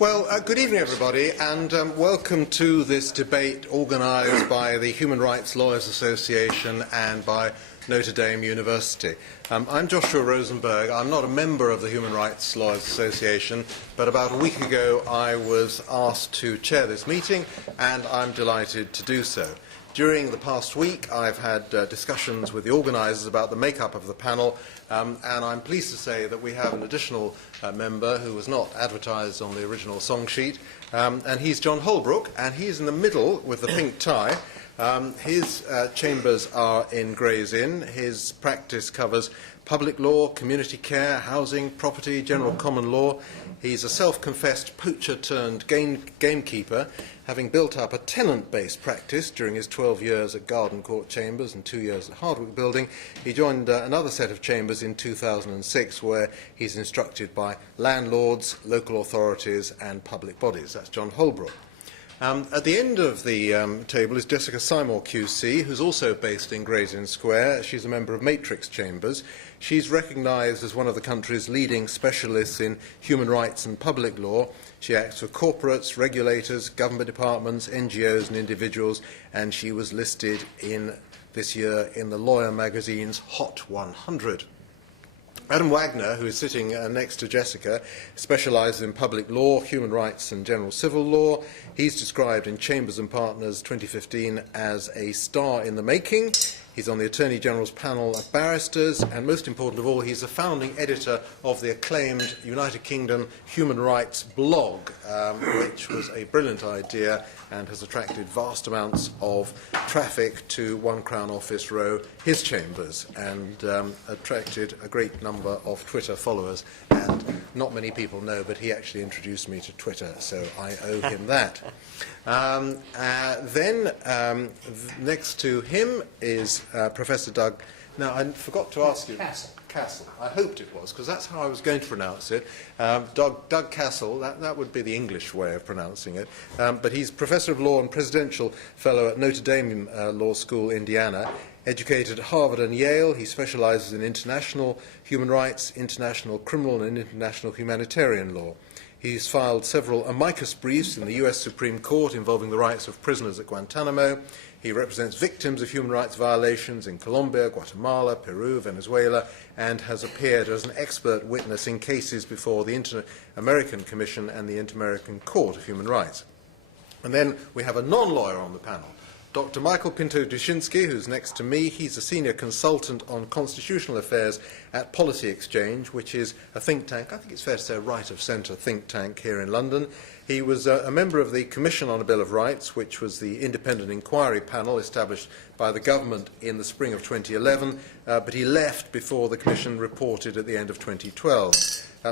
Well, good evening, everybody, and welcome to this debate organised by the Human Rights Lawyers Association and by Notre Dame University. I'm Joshua Rosenberg. I'm not a member of the Human Rights Lawyers Association, but about a week ago I was asked to chair this meeting, and I'm delighted to do so. During the past week, I've had discussions with the organisers about the makeup of the panel, and I'm pleased to say that we have an additional member who was not advertised on the original song sheet, and he's John Holbrook, and he's in the middle with the pink tie. His chambers are in Gray's Inn. His practice covers public law, community care, housing, property, general common law. He's a self-confessed poacher-turned-gamekeeper, having built up a tenant-based practice during his 12 years at Garden Court Chambers and 2 years at Hardwick Building. He joined another set of chambers in 2006, where he's instructed by landlords, local authorities and public bodies. That's John Holbrook. At the end of the table is Jessica Seymour QC, who's also based in Gray's Inn Square. She's a member of Matrix Chambers. She's recognised as one of the country's leading specialists in human rights and public law. She acts for corporates, regulators, government departments, NGOs and individuals, and she was listed this year in the Lawyer magazine's Hot 100. Adam Wagner, who is sitting next to Jessica, specialises in public law, human rights and general civil law. He's described in Chambers and Partners 2015 as a star in the making. He's on the Attorney General's panel of barristers, and most important of all, he's the founding editor of the acclaimed United Kingdom human rights blog, which was a brilliant idea and has attracted vast amounts of traffic to One Crown Office Row, his chambers, and attracted a great number of Twitter followers. And not many people know, but he actually introduced me to Twitter, so I owe him that. Next to him is Professor Doug. Now, I forgot to ask you. Castle. I hoped it was, because that's how I was going to pronounce it. Doug Castle, that would be the English way of pronouncing it. But he's Professor of Law and Presidential Fellow at Notre Dame Law School, Indiana. Educated at Harvard and Yale, he specializes in international human rights, international criminal and international humanitarian law. He's filed several amicus briefs in the US Supreme Court involving the rights of prisoners at Guantanamo. He represents victims of human rights violations in Colombia, Guatemala, Peru, Venezuela, and has appeared as an expert witness in cases before the Inter-American Commission and the Inter-American Court of Human Rights. And then we have a non-lawyer on the panel, Dr. Michael Pinto-Dushinsky, who's next to me. He's a senior consultant on constitutional affairs at Policy Exchange, which is a think tank, I think it's fair to say a right-of-centre think tank here in London. He was a member of the Commission on a Bill of Rights, which was the independent inquiry panel established by the government in the spring of 2011, but he left before the Commission reported at the end of 2012.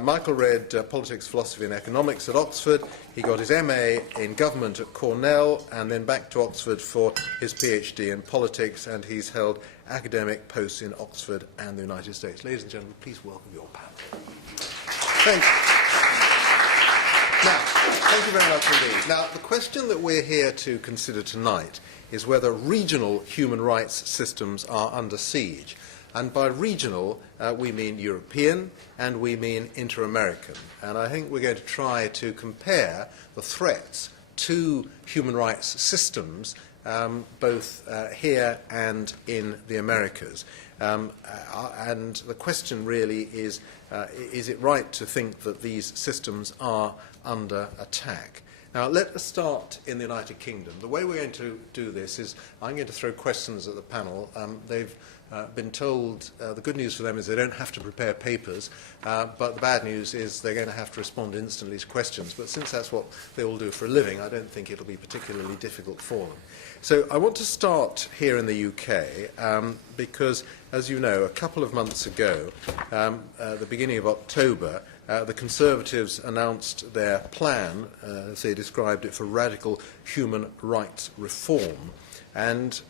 Michael read Politics, Philosophy and Economics at Oxford. He got his MA in Government at Cornell and then back to Oxford for his PhD in Politics, and he's held academic posts in Oxford and the United States. Ladies and gentlemen, please welcome your panel. Thank you. Now, thank you very much indeed. Now, the question that we're here to consider tonight is whether regional human rights systems are under siege. And by regional, we mean European and we mean inter-American. And I think we're going to try to compare the threats to human rights systems both here and in the Americas. And the question really is it right to think that these systems are under attack? Now, let us start in the United Kingdom. The way we're going to do this is I'm going to throw questions at the panel. They've been told the good news for them is they don't have to prepare papers, but the bad news is they're going to have to respond instantly to questions. But since that's what they all do for a living, I don't think it'll be particularly difficult for them. So I want to start here in the UK because, as you know, a couple of months ago, at the beginning of October, the Conservatives announced their plan, as they described it, for radical human rights reform. And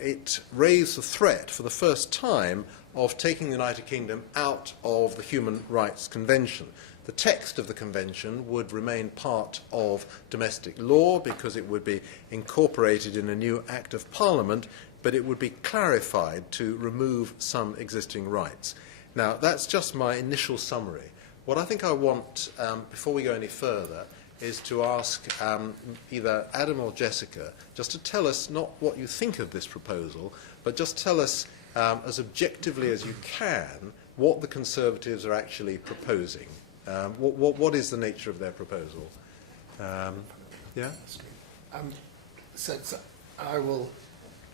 it raised the threat for the first time of taking the United Kingdom out of the Human Rights Convention. The text of the convention would remain part of domestic law because it would be incorporated in a new Act of Parliament, but it would be clarified to remove some existing rights. Now, that's just my initial summary. What I think I want, before we go any further, is to ask either Adam or Jessica just to tell us not what you think of this proposal, but just tell us as objectively as you can what the Conservatives are actually proposing. What is the nature of their proposal? Yeah? So I will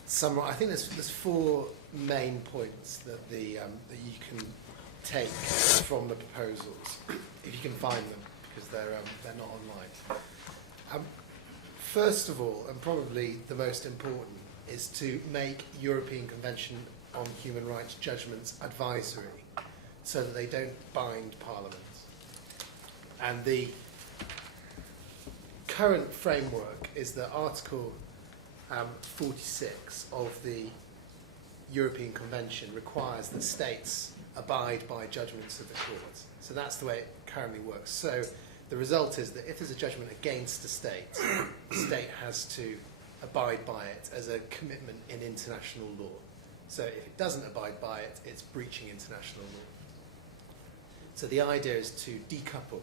summarize. I think there's four main points that that you can take from the proposals, if you can find them, because they're not online. First of all, and probably the most important, is to make European Convention on Human Rights judgments advisory, so that they don't bind Parliament. And the current framework is that Article 46 of the European Convention requires that states abide by judgments of the court. So that's the way it currently works. So the result is that if there's a judgment against a state, the state has to abide by it as a commitment in international law. So if it doesn't abide by it, it's breaching international law. So the idea is to decouple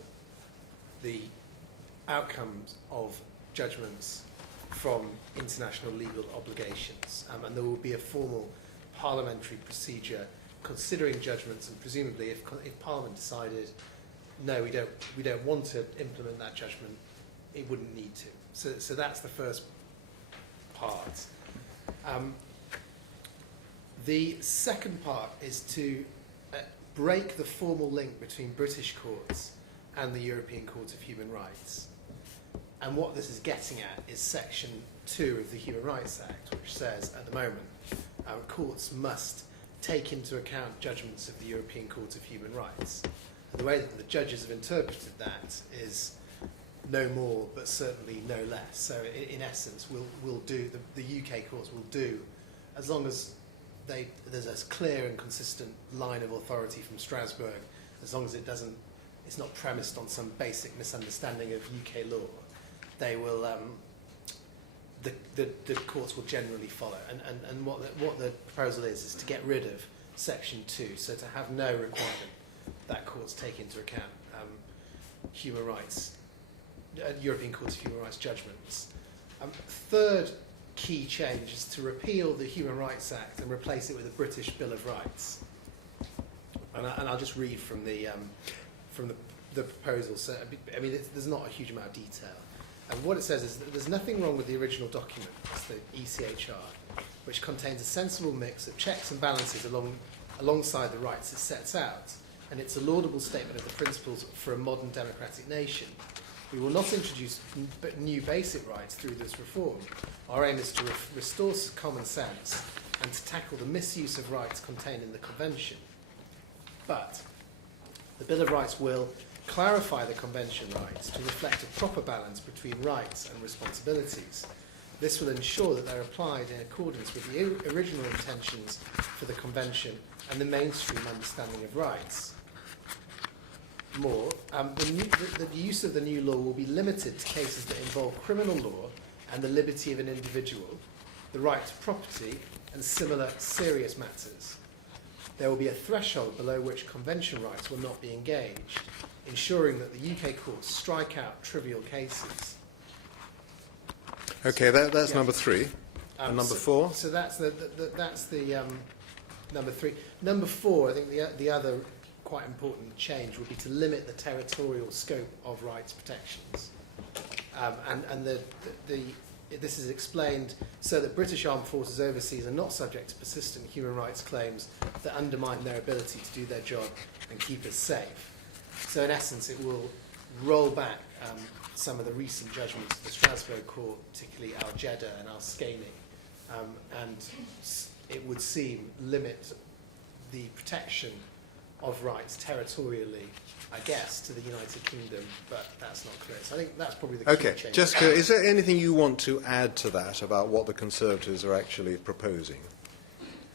the outcomes of judgments from international legal obligations. And there will be a formal parliamentary procedure considering judgments, and presumably if Parliament decided, no, we don't want to implement that judgment, it wouldn't need to. So that's the first part. The second part is to break the formal link between British courts and the European Court of Human Rights. And what this is getting at is Section 2 of the Human Rights Act, which says, at the moment, courts must take into account judgments of the European Court of Human Rights. And the way that the judges have interpreted that is no more, but certainly no less. So in essence, we'll do, the UK courts will do, as long as there's a clear and consistent line of authority from Strasbourg, as long as it's not premised on some basic misunderstanding of UK law, they will, the courts will generally follow. And what the proposal is to get rid of Section 2, so to have no requirement that courts take into account human rights, European Court of Human Rights judgments. Third key change is to repeal the Human Rights Act and replace it with a British Bill of Rights. And I'll just read from the proposal. So I mean, there's not a huge amount of detail. And what it says is that there's nothing wrong with the original document, it's the ECHR, which contains a sensible mix of checks and balances alongside the rights it sets out. And it's a laudable statement of the principles for a modern democratic nation. We will not introduce new basic rights through this reform. Our aim is to restore common sense and to tackle the misuse of rights contained in the Convention. But the Bill of Rights will clarify the Convention rights to reflect a proper balance between rights and responsibilities. This will ensure that they're applied in accordance with the original intentions for the Convention and the mainstream understanding of rights. More, the use of the new law will be limited to cases that involve criminal law and the liberty of an individual, the right to property, and similar serious matters. There will be a threshold below which Convention rights will not be engaged, ensuring that the UK courts strike out trivial cases. Okay, that's number 3. And number 4? So that's the number 3. Number 4, I think the other quite important change would be to limit the territorial scope of rights protections. This is explained so that British armed forces overseas are not subject to persistent human rights claims that undermine their ability to do their job and keep us safe. So in essence, it will roll back some of the recent judgments of the Strasbourg Court, particularly Al Jeddah and Al Skeini, and it would seem limit the protection of rights territorially, I guess, to the United Kingdom, but that's not clear. So I think that's probably the key change. Jessica, is there anything you want to add to that about what the Conservatives are actually proposing?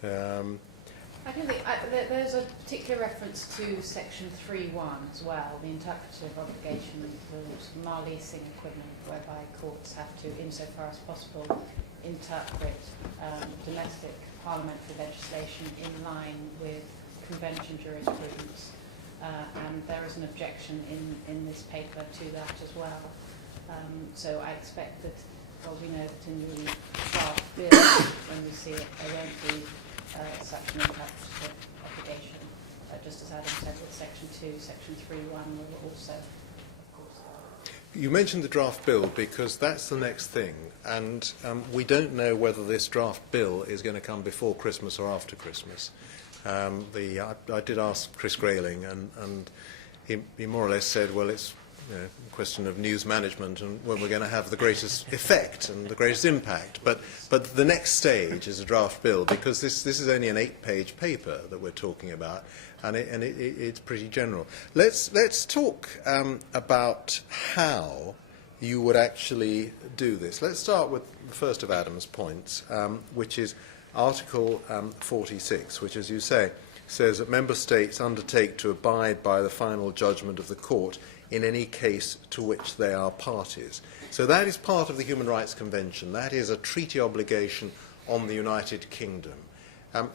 I can think there's a particular reference to Section 3.1 as well, the interpretive obligation rules, mar-leasing equivalent, whereby courts have to, insofar as possible, interpret domestic parliamentary legislation in line with Convention jurisprudence, and there is an objection in this paper to that as well. So I expect that, well, we know that in the draft bill, when we see it, there won't be such an interpretative obligation. Just as Adam said with Section 2, Section 3.1 will also, of course. You mentioned the draft bill because that's the next thing, and we don't know whether this draft bill is going to come before Christmas or after Christmas. I did ask Chris Grayling, and he more or less said, well, it's a question of news management and when we're going to have the greatest effect and the greatest impact. But the next stage is a draft bill, because this is only an 8-page paper that we're talking about, and it's pretty general. Let's talk about how you would actually do this. Let's start with the first of Adam's points, which is Article 46, which, as you say, says that member states undertake to abide by the final judgment of the court in any case to which they are parties. So that is part of the Human Rights Convention. That is a treaty obligation on the United Kingdom.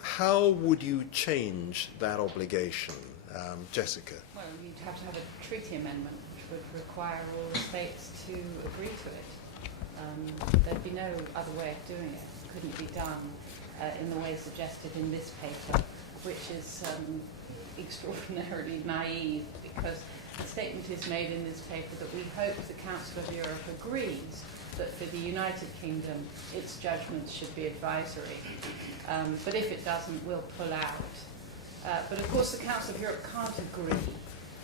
How would you change that obligation, Jessica? Well, you'd have to have a treaty amendment which would require all the states to agree to it. There'd be no other way of doing it. It couldn't be done in the way suggested in this paper, which is extraordinarily naive, because the statement is made in this paper that we hope the Council of Europe agrees that for the United Kingdom its judgments should be advisory. But if it doesn't, we'll pull out. But of course the Council of Europe can't agree.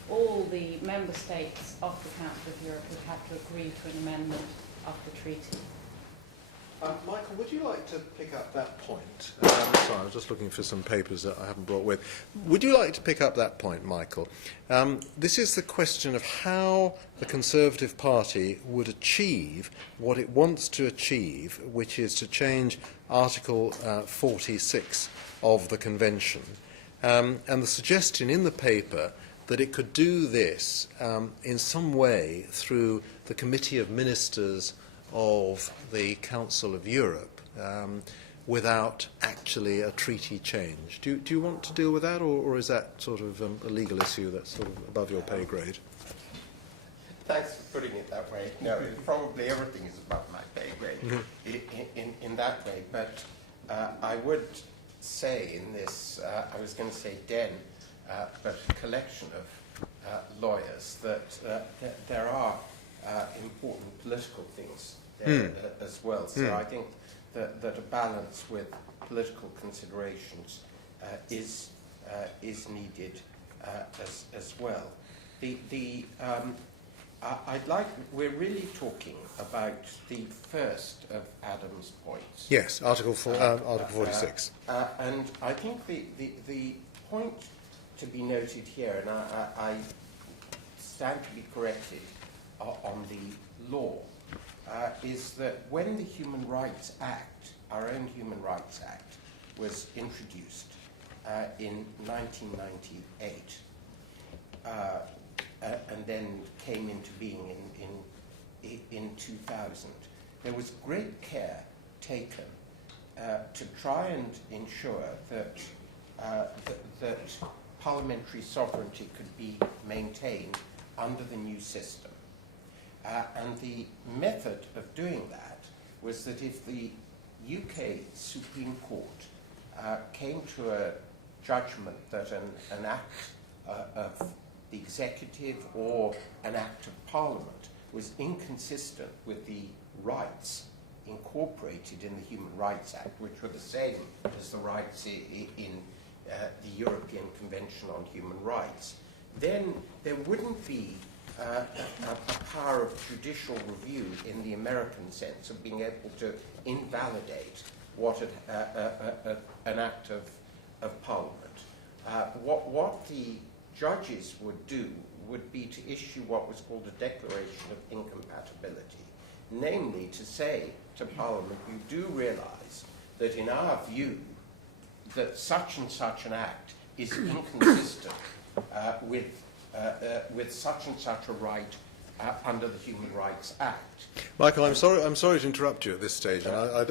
All the member states of the Council of Europe would have to agree to an amendment of the treaty. Michael, would you like to pick up that point? Sorry, I was just looking for some papers that I haven't brought with. Would you like to pick up that point, Michael? This is the question of how the Conservative Party would achieve what it wants to achieve, which is to change Article 46 of the Convention. And the suggestion in the paper that it could do this in some way through the Committee of Ministers of the Council of Europe without actually a treaty change. Do you want to deal with that, or is that sort of a legal issue that's sort of above your pay grade? Thanks for putting it that way. No, probably everything is above my pay grade in that way. But I would say in this, I was going to say den, but collection of lawyers, that there are important political things there as well. So I think that a balance with political considerations is needed as well. We're really talking about the first of Adam's points. Yes, Article 46. And I think the point to be noted here, and I stand to be corrected on the law, is that when the Human Rights Act, our own Human Rights Act, was introduced in 1998, and then came into being in 2000, there was great care taken to try and ensure that that parliamentary sovereignty could be maintained under the new system. And the method of doing that was that if the UK Supreme Court came to a judgment that an act of the executive or an act of parliament was inconsistent with the rights incorporated in the Human Rights Act, which were the same as the rights in the European Convention on Human Rights, then there wouldn't be a power of judicial review in the American sense of being able to invalidate what an act of Parliament. What the judges would do would be to issue what was called a declaration of incompatibility, namely to say to Parliament, you do realise that in our view that such and such an act is inconsistent with such and such a right under the Human Rights Act. Michael, I'm sorry to interrupt you at this stage, and I'm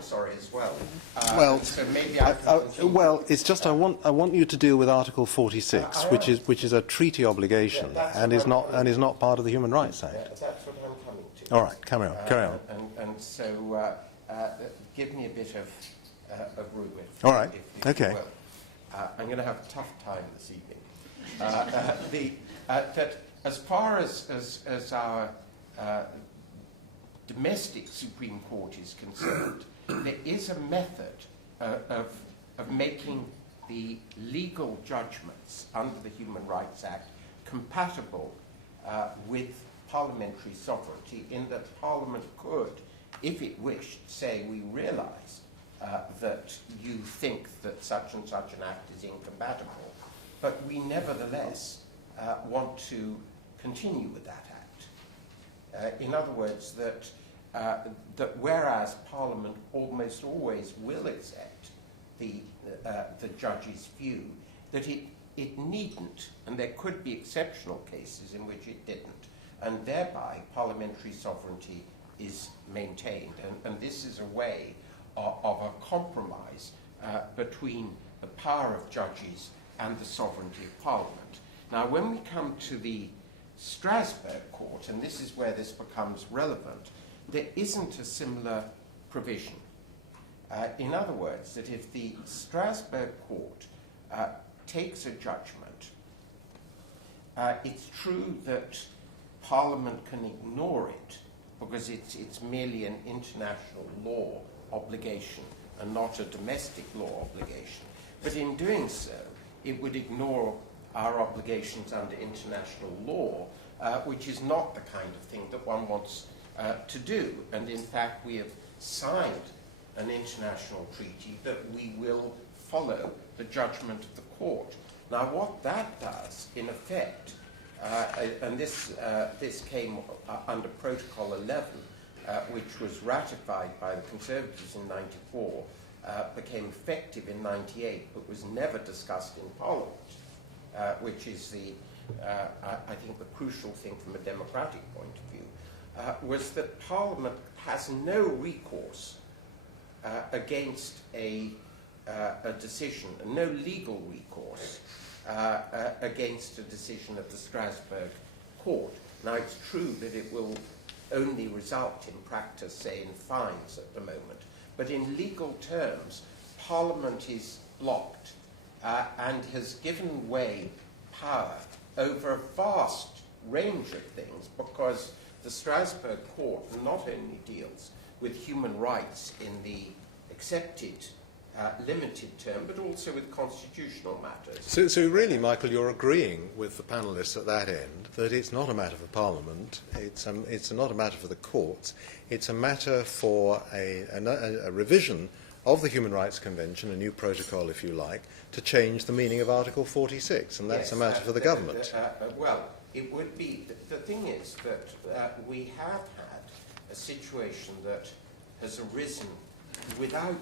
sorry as well. Well, so maybe well, it's just I want you to deal with Article 46, which is a treaty obligation and is not part of the Human Rights Act. That's what I'm coming to. All right, carry on. And so give me a bit of room. All right. If Okay. you will. I'm going to have a tough time this evening. That as far as our domestic Supreme Court is concerned, there is a method of making the legal judgments under the Human Rights Act compatible with parliamentary sovereignty, in that Parliament could, if it wished, say, we realise that you think that such and such an act is incompatible, but we nevertheless want to continue with that act. In other words, that whereas Parliament almost always will accept the judge's view, that it needn't, and there could be exceptional cases in which it didn't, and thereby parliamentary sovereignty is maintained. And this is a way of a compromise between the power of judges and the sovereignty of Parliament. Now, when we come to the Strasbourg Court, and this is where this becomes relevant, there isn't a similar provision. In other words, that if the Strasbourg Court takes a judgment, it's true that Parliament can ignore it because it's merely an international law obligation and not a domestic law obligation. But in doing so, it would ignore our obligations under international law, which is not the kind of thing that one wants to do. And in fact, we have signed an international treaty that we will follow the judgment of the court. Now, what that does, in effect, and this came under Protocol 11, which was ratified by the Conservatives in 94, became effective in 98, but was never discussed in Parliament, which is I think the crucial thing from a democratic point of view, was that Parliament has no recourse against a decision, no legal recourse against a decision of the Strasbourg Court. Now, it's true that it will only result in practice, say, in fines at the moment, but in legal terms, Parliament is blocked and has given way power over a vast range of things, because the Strasbourg Court not only deals with human rights in the accepted limited term, but also with constitutional matters. So really, Michael, you're agreeing with the panellists at that end that it's not a matter for Parliament, it's not a matter for the courts, it's a matter for a revision of the Human Rights Convention, a new protocol, if you like, to change the meaning of Article 46, and that's a matter for the government. Well, it would be. The thing is that we have had a situation that has arisen without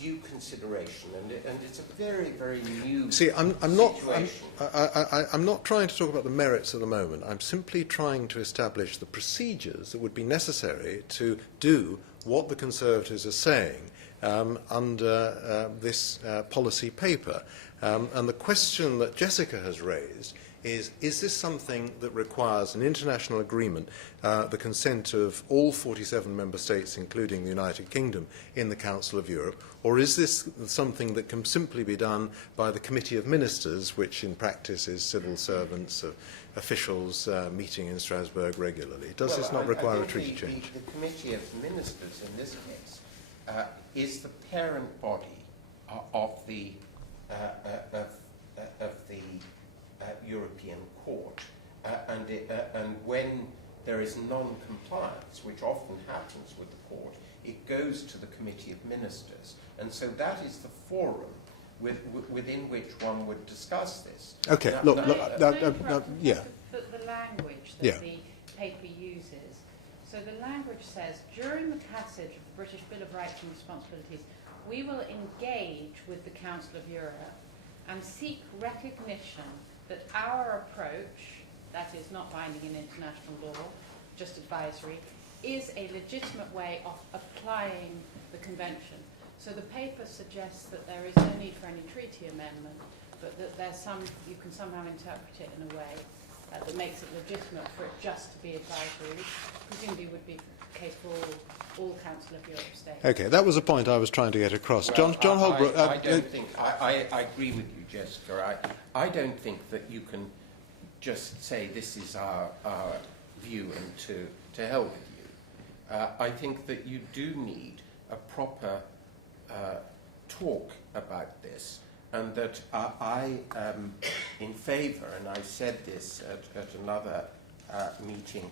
due consideration, and it's a very, very new situation. I'm not trying to talk about the merits at the moment. I'm simply trying to establish the procedures that would be necessary to do what the Conservatives are saying under this policy paper. And the question that Jessica has raised is this something that requires an international agreement, the consent of all 47 member states, including the United Kingdom, in the Council of Europe, or is this something that can simply be done by the Committee of Ministers, which in practice is civil servants, officials meeting in Strasbourg regularly? Does this not require a treaty change? The Committee of Ministers, in this case, is the parent body of the European Court, and when there is non-compliance, which often happens with the court, it goes to the Committee of Ministers, and so that is the forum within which one would discuss this. Okay, The language that the paper uses. So the language says, during the passage of the British Bill of Rights and Responsibilities, we will engage with the Council of Europe and seek recognition that our approach that is not binding in international law, just advisory, is a legitimate way of applying the convention. So the paper suggests that there is no need for any treaty amendment, but that you can somehow interpret it in a way that makes it legitimate for it just to be advisory, which presumably would be the case for all Council of Europe states. Okay, that was a point I was trying to get across. Well, John Holbrook. I don't think, I agree with you, Jessica. I don't think that you can just say this is our view and to hell with you. I think that you do need a proper talk about this, and that I am in favour, and I said this at another meeting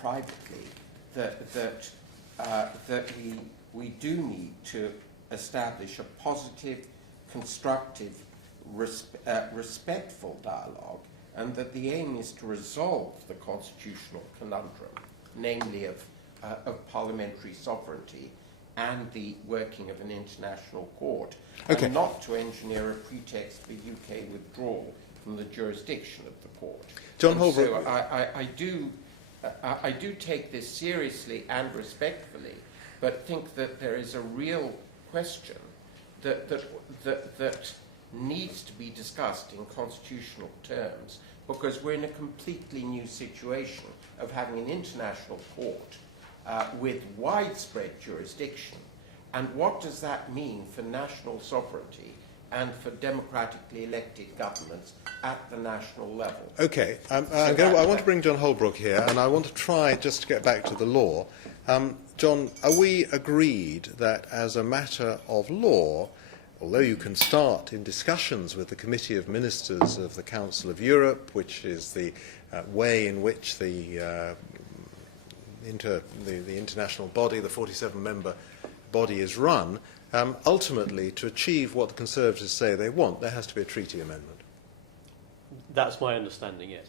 privately, that we do need to establish a positive, constructive, respectful dialogue, and that the aim is to resolve the constitutional conundrum, namely of parliamentary sovereignty and the working of an international court, Okay. and not to engineer a pretext for UK withdrawal from the jurisdiction of the court. John And Holbrook. So I do take this seriously and respectfully, but think that there is a real question that needs to be discussed in constitutional terms, because we're in a completely new situation of having an international court with widespread jurisdiction. And what does that mean for national sovereignty and for democratically elected governments at the national level? Okay, I want to bring John Holbrook here, and I want to try just to get back to the law. John, are we agreed that as a matter of law, although you can start in discussions with the Committee of Ministers of the Council of Europe, which is the way in which the international body, the 47-member body, is run, ultimately, to achieve what the Conservatives say they want, there has to be a treaty amendment? That's my understanding, yes.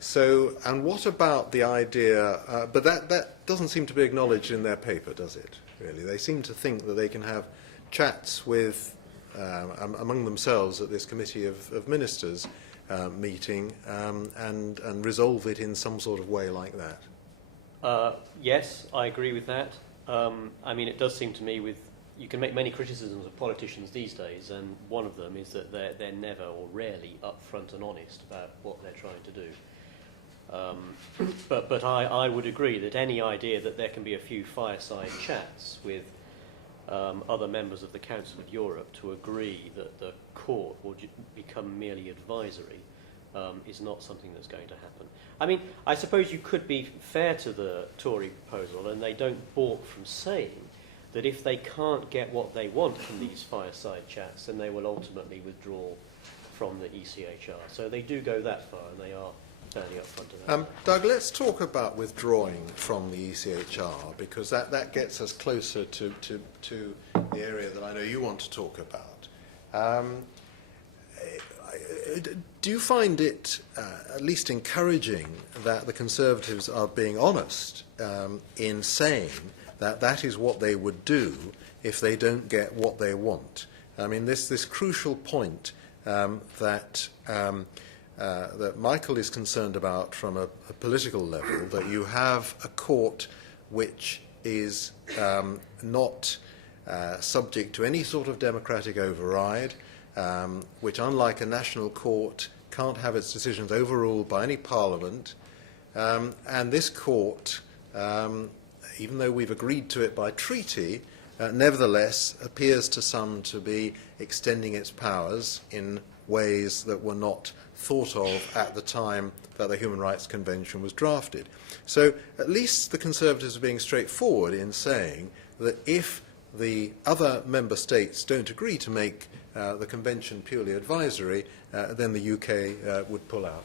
So, and what about the idea, but that doesn't seem to be acknowledged in their paper, does it, really? They seem to think that they can have chats with, among themselves at this Committee of Ministers meeting and resolve it in some sort of way like that. Yes, I agree with that. I mean, it does seem to me you can make many criticisms of politicians these days, and one of them is that they're never or rarely upfront and honest about what they're trying to do. But I would agree that any idea that there can be a few fireside chats with other members of the Council of Europe to agree that the court will become merely advisory is not something that's going to happen. I mean, I suppose you could be fair to the Tory proposal, and they don't balk from saying that if they can't get what they want from these fireside chats, then they will ultimately withdraw from the ECHR. So they do go that far, and they are fairly upfront about that. Doug, let's talk about withdrawing from the ECHR, because that gets us closer to the area that I know you want to talk about. Do you find it at least encouraging that the Conservatives are being honest in saying that that is what they would do if they don't get what they want? I mean, this crucial point that Michael is concerned about from a political level, that you have a court which is not subject to any sort of democratic override, which, unlike a national court, can't have its decisions overruled by any parliament. And this court, even though we've agreed to it by treaty, nevertheless appears to some to be extending its powers in ways that were not thought of at the time that the Human Rights Convention was drafted. So at least the Conservatives are being straightforward in saying that if the other member states don't agree to make the convention purely advisory, then the UK would pull out.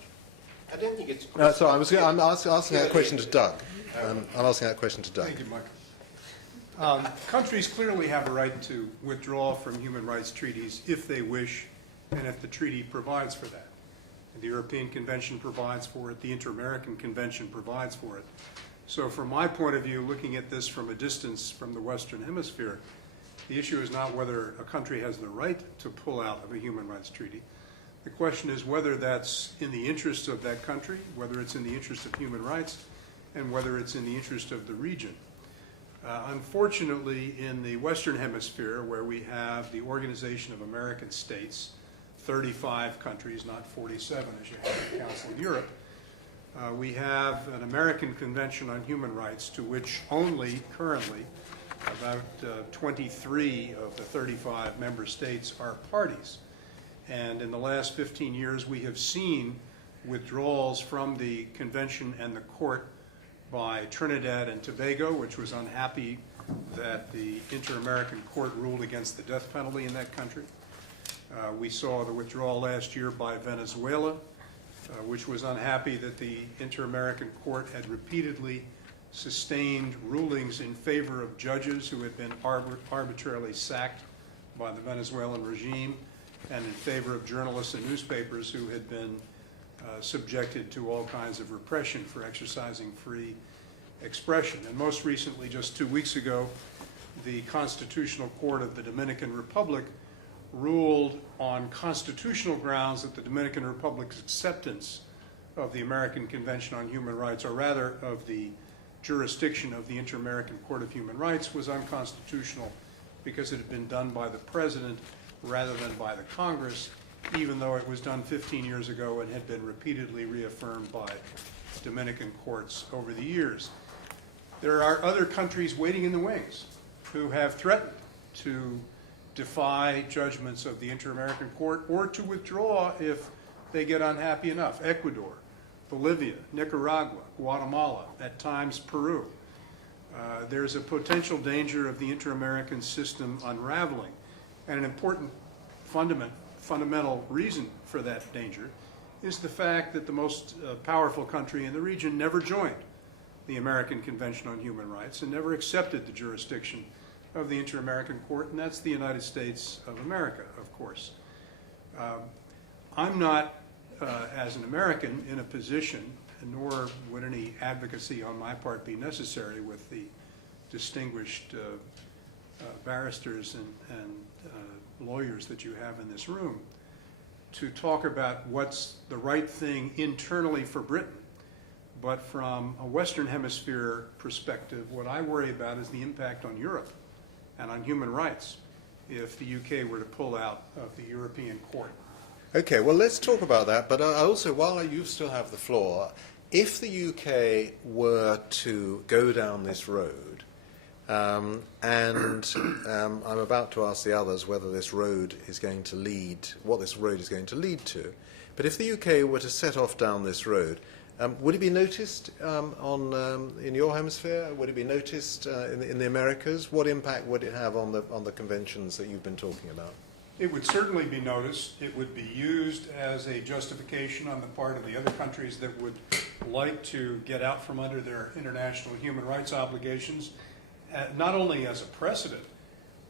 I don't think it's... I'm asking that question to Doug. I'm asking that question to Doug. Thank you, Michael. Countries clearly have a right to withdraw from human rights treaties if they wish, and if the treaty provides for that. And the European Convention provides for it, the Inter-American Convention provides for it. So from my point of view, looking at this from a distance from the Western Hemisphere, the issue is not whether a country has the right to pull out of a human rights treaty. The question is whether that's in the interest of that country, whether it's in the interest of human rights, and whether it's in the interest of the region. Unfortunately, in the Western Hemisphere, where we have the Organization of American States, 35 countries, not 47 as you have in the Council of Europe, we have an American Convention on Human Rights to which only currently about 23 of the 35 member states are parties. And in the last 15 years, we have seen withdrawals from the convention and the court by Trinidad and Tobago, which was unhappy that the Inter-American Court ruled against the death penalty in that country. We saw the withdrawal last year by Venezuela, which was unhappy that the Inter-American Court had repeatedly sustained rulings in favor of judges who had been arbitrarily sacked by the Venezuelan regime, and in favor of journalists and newspapers who had been subjected to all kinds of repression for exercising free expression. And most recently, just 2 weeks ago, the Constitutional Court of the Dominican Republic ruled on constitutional grounds that the Dominican Republic's acceptance of the American Convention on Human Rights, or rather of the jurisdiction of the Inter-American Court of Human Rights, was unconstitutional because it had been done by the President rather than by the Congress, even though it was done 15 years ago and had been repeatedly reaffirmed by Dominican courts over the years. There are other countries waiting in the wings who have threatened to defy judgments of the Inter-American Court or to withdraw if they get unhappy enough. Ecuador, Bolivia, Nicaragua, Guatemala, at times Peru. There's a potential danger of the inter-American system unraveling. And an important fundamental reason for that danger is the fact that the most powerful country in the region never joined the American Convention on Human Rights and never accepted the jurisdiction of the Inter-American Court, and that's the United States of America, of course. I'm not, as an American, in a position, nor would any advocacy on my part be necessary with the distinguished barristers and lawyers that you have in this room, to talk about what's the right thing internally for Britain. But from a Western Hemisphere perspective, what I worry about is the impact on Europe and on human rights if the UK were to pull out of the European Court. Okay, well, let's talk about that. But also, while you still have the floor, if the UK were to go down this road, and I'm about to ask the others whether this road is going to lead, what this road is going to lead to. But if the UK were to set off down this road, would it be noticed in your hemisphere? Would it be noticed in the Americas? What impact would it have on the conventions that you've been talking about? It would certainly be noticed. It would be used as a justification on the part of the other countries that would like to get out from under their international human rights obligations, not only as a precedent,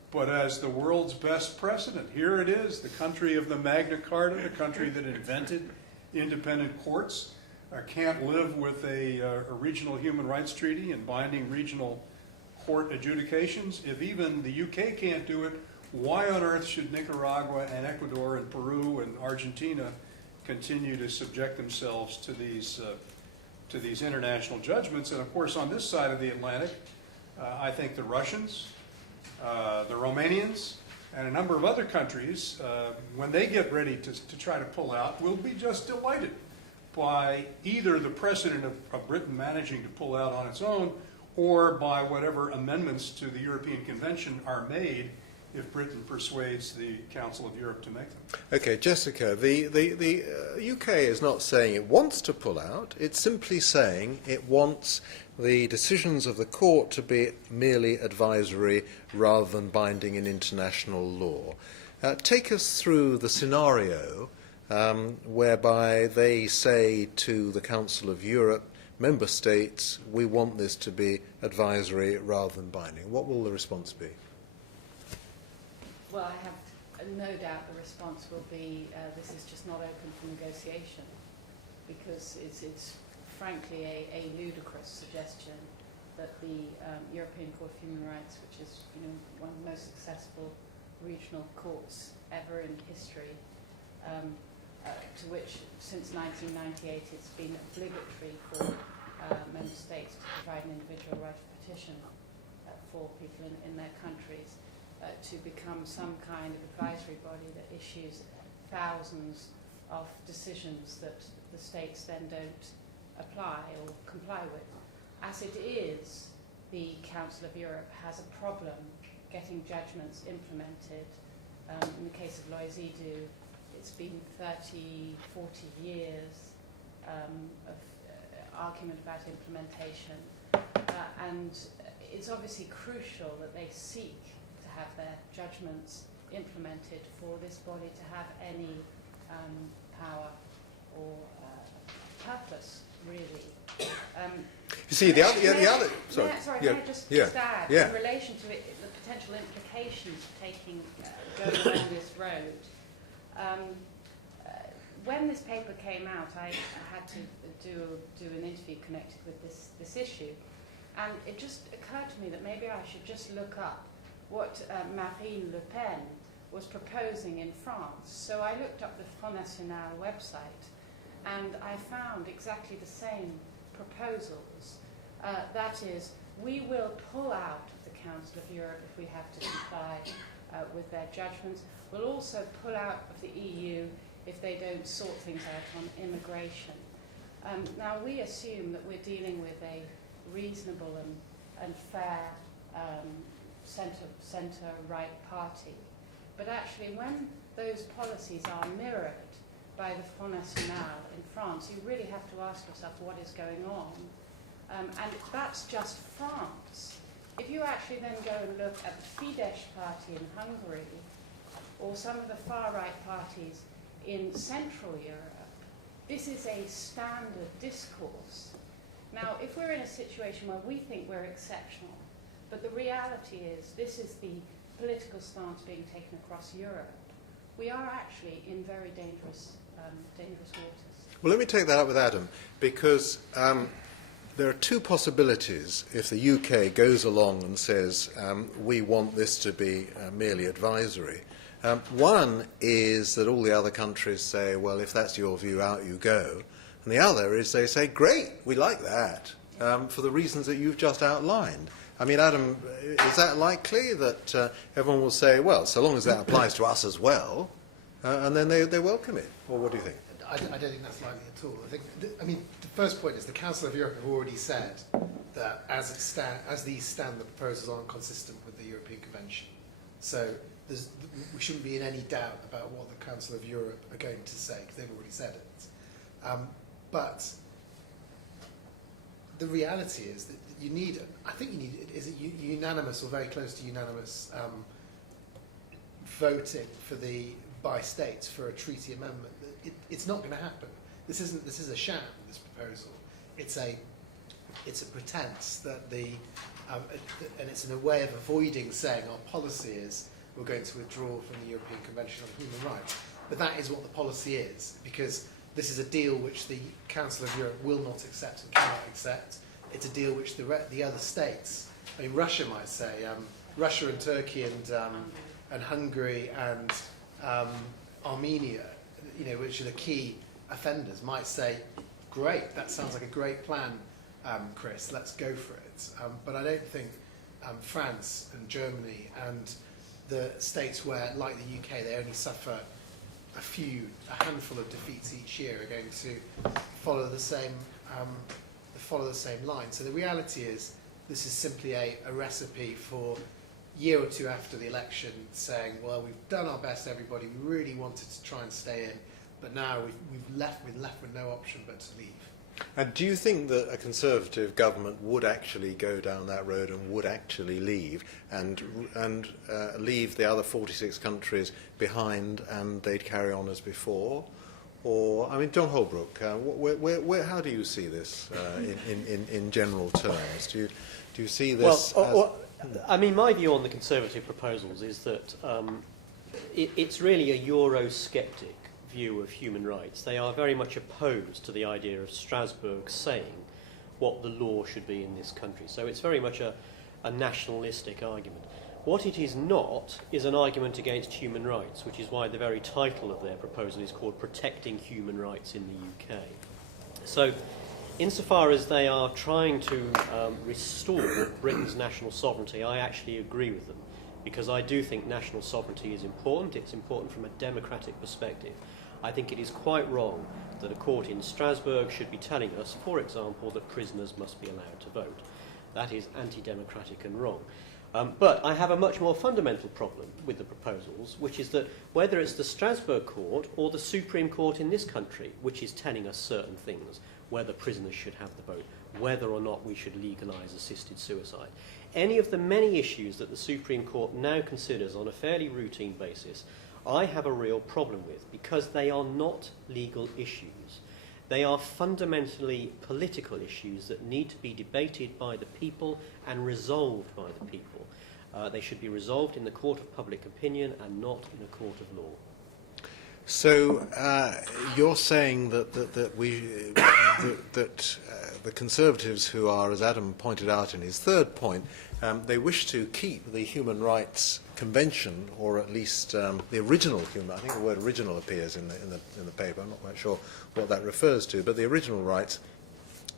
but as the world's best precedent. Here it is, the country of the Magna Carta, the country that invented independent courts, can't live with a regional human rights treaty and binding regional court adjudications. If even the UK can't do it, why on earth should Nicaragua and Ecuador and Peru and Argentina continue to subject themselves to these international judgments? And of course, on this side of the Atlantic, I think the Russians, the Romanians, and a number of other countries, when they get ready to try to pull out, will be just delighted by either the precedent of Britain managing to pull out on its own, or by whatever amendments to the European Convention are made if Britain persuades the Council of Europe to make them. Okay, Jessica, the UK is not saying it wants to pull out. It's simply saying it wants the decisions of the court to be merely advisory rather than binding in international law. Take us through the scenario whereby they say to the Council of Europe, member states, we want this to be advisory rather than binding. What will the response be? Well, I have no doubt the response will be this is just not open for negotiation, because it's frankly a ludicrous suggestion that the European Court of Human Rights, which is one of the most successful regional courts ever in history, to which since 1998 it's been obligatory for member states to provide an individual right of petition for people in their countries to become some kind of advisory body that issues thousands of decisions that the states then don't apply or comply with. As it is, the Council of Europe has a problem getting judgments implemented. In the case of Loizidu, it's been 30, 40 years of argument about implementation. And it's obviously crucial that they seek to have their judgments implemented for this body to have any power or purpose, really. You see, the other. Sorry. Can I just add, in relation to it, the potential implications of going along this road. When this paper came out, I had to do an interview connected with this issue, and it just occurred to me that maybe I should just look up what Marine Le Pen was proposing in France. So I looked up the Front National website, and I found exactly the same proposals. That is, we will pull out of the Council of Europe if we have to comply with their judgments. We'll also pull out of the EU if they don't sort things out on immigration. Now, we assume that we're dealing with a reasonable and fair centre-right party. But actually, when those policies are mirrored by the Front National in France, you really have to ask yourself what is going on. And that's just France. If you actually then go and look at the Fidesz party in Hungary, or some of the far-right parties in Central Europe, this is a standard discourse. Now, if we're in a situation where we think we're exceptional, but the reality is this is the political stance being taken across Europe, we are actually in very dangerous waters. Well, let me take that up with Adam, because there are two possibilities if the UK goes along and says we want this to be merely advisory. One is that all the other countries say, well, if that's your view, out you go. And the other is they say, great, we like that, for the reasons that you've just outlined. I mean, Adam, is that likely that everyone will say, well, so long as that applies to us as well, and then they welcome it? Or what do you think? I don't think that's likely at all. I mean, the first point is the Council of Europe have already said that as these stand, the proposals aren't consistent with the European Convention. So we shouldn't be in any doubt about what the Council of Europe are going to say, because they've already said it. But the reality is that you need unanimous or very close to unanimous voting by states for a treaty amendment. It's not going to happen. This is a sham, this proposal. It's a pretense that and it's in a way of avoiding saying our policy is we're going to withdraw from the European Convention on Human Rights. But that is what the policy is, because this is a deal which the Council of Europe will not accept and cannot accept. It's a deal which the other states, I mean, Russia might say, Russia and Turkey and Hungary and Armenia, which are the key offenders, might say, great, that sounds like a great plan, Chris, let's go for it. But I don't think France and Germany and the states where, like the UK, they only suffer a handful of defeats each year, are going to follow the same line. So the reality is this is simply a recipe for a year or two after the election saying, well, we've done our best, everybody, we really wanted to try and stay in, but now we've left with no option but to leave. And do you think that a Conservative government would actually go down that road and would actually leave and leave the other 46 countries behind, and they'd carry on as before? Or, I mean, John Holbrook, how do you see this in general terms? Do you see this? I mean, my view on the Conservative proposals is that it's really a Eurosceptic view of human rights. They are very much opposed to the idea of Strasbourg saying what the law should be in this country. So it's very much a nationalistic argument. What it is not is an argument against human rights, which is why the very title of their proposal is called Protecting Human Rights in the UK. So, insofar as they are trying to restore Britain's national sovereignty, I actually agree with them, because I do think national sovereignty is important. It's important from a democratic perspective. I think it is quite wrong that a court in Strasbourg should be telling us, for example, that prisoners must be allowed to vote. That is anti-democratic and wrong. But I have a much more fundamental problem with the proposals, which is that whether it's the Strasbourg court or the Supreme Court in this country which is telling us certain things, whether prisoners should have the vote, whether or not we should legalise assisted suicide, any of the many issues that the Supreme Court now considers on a fairly routine basis, I have a real problem with, because they are not legal issues. They are fundamentally political issues that need to be debated by the people and resolved by the people. They should be resolved in the court of public opinion and not in a court of law. So you're saying that the Conservatives, who are, as Adam pointed out in his third point, they wish to keep the Human Rights Convention, or at least the original human. I think the word "original" appears in the paper. I'm not quite sure what that refers to, but the original rights,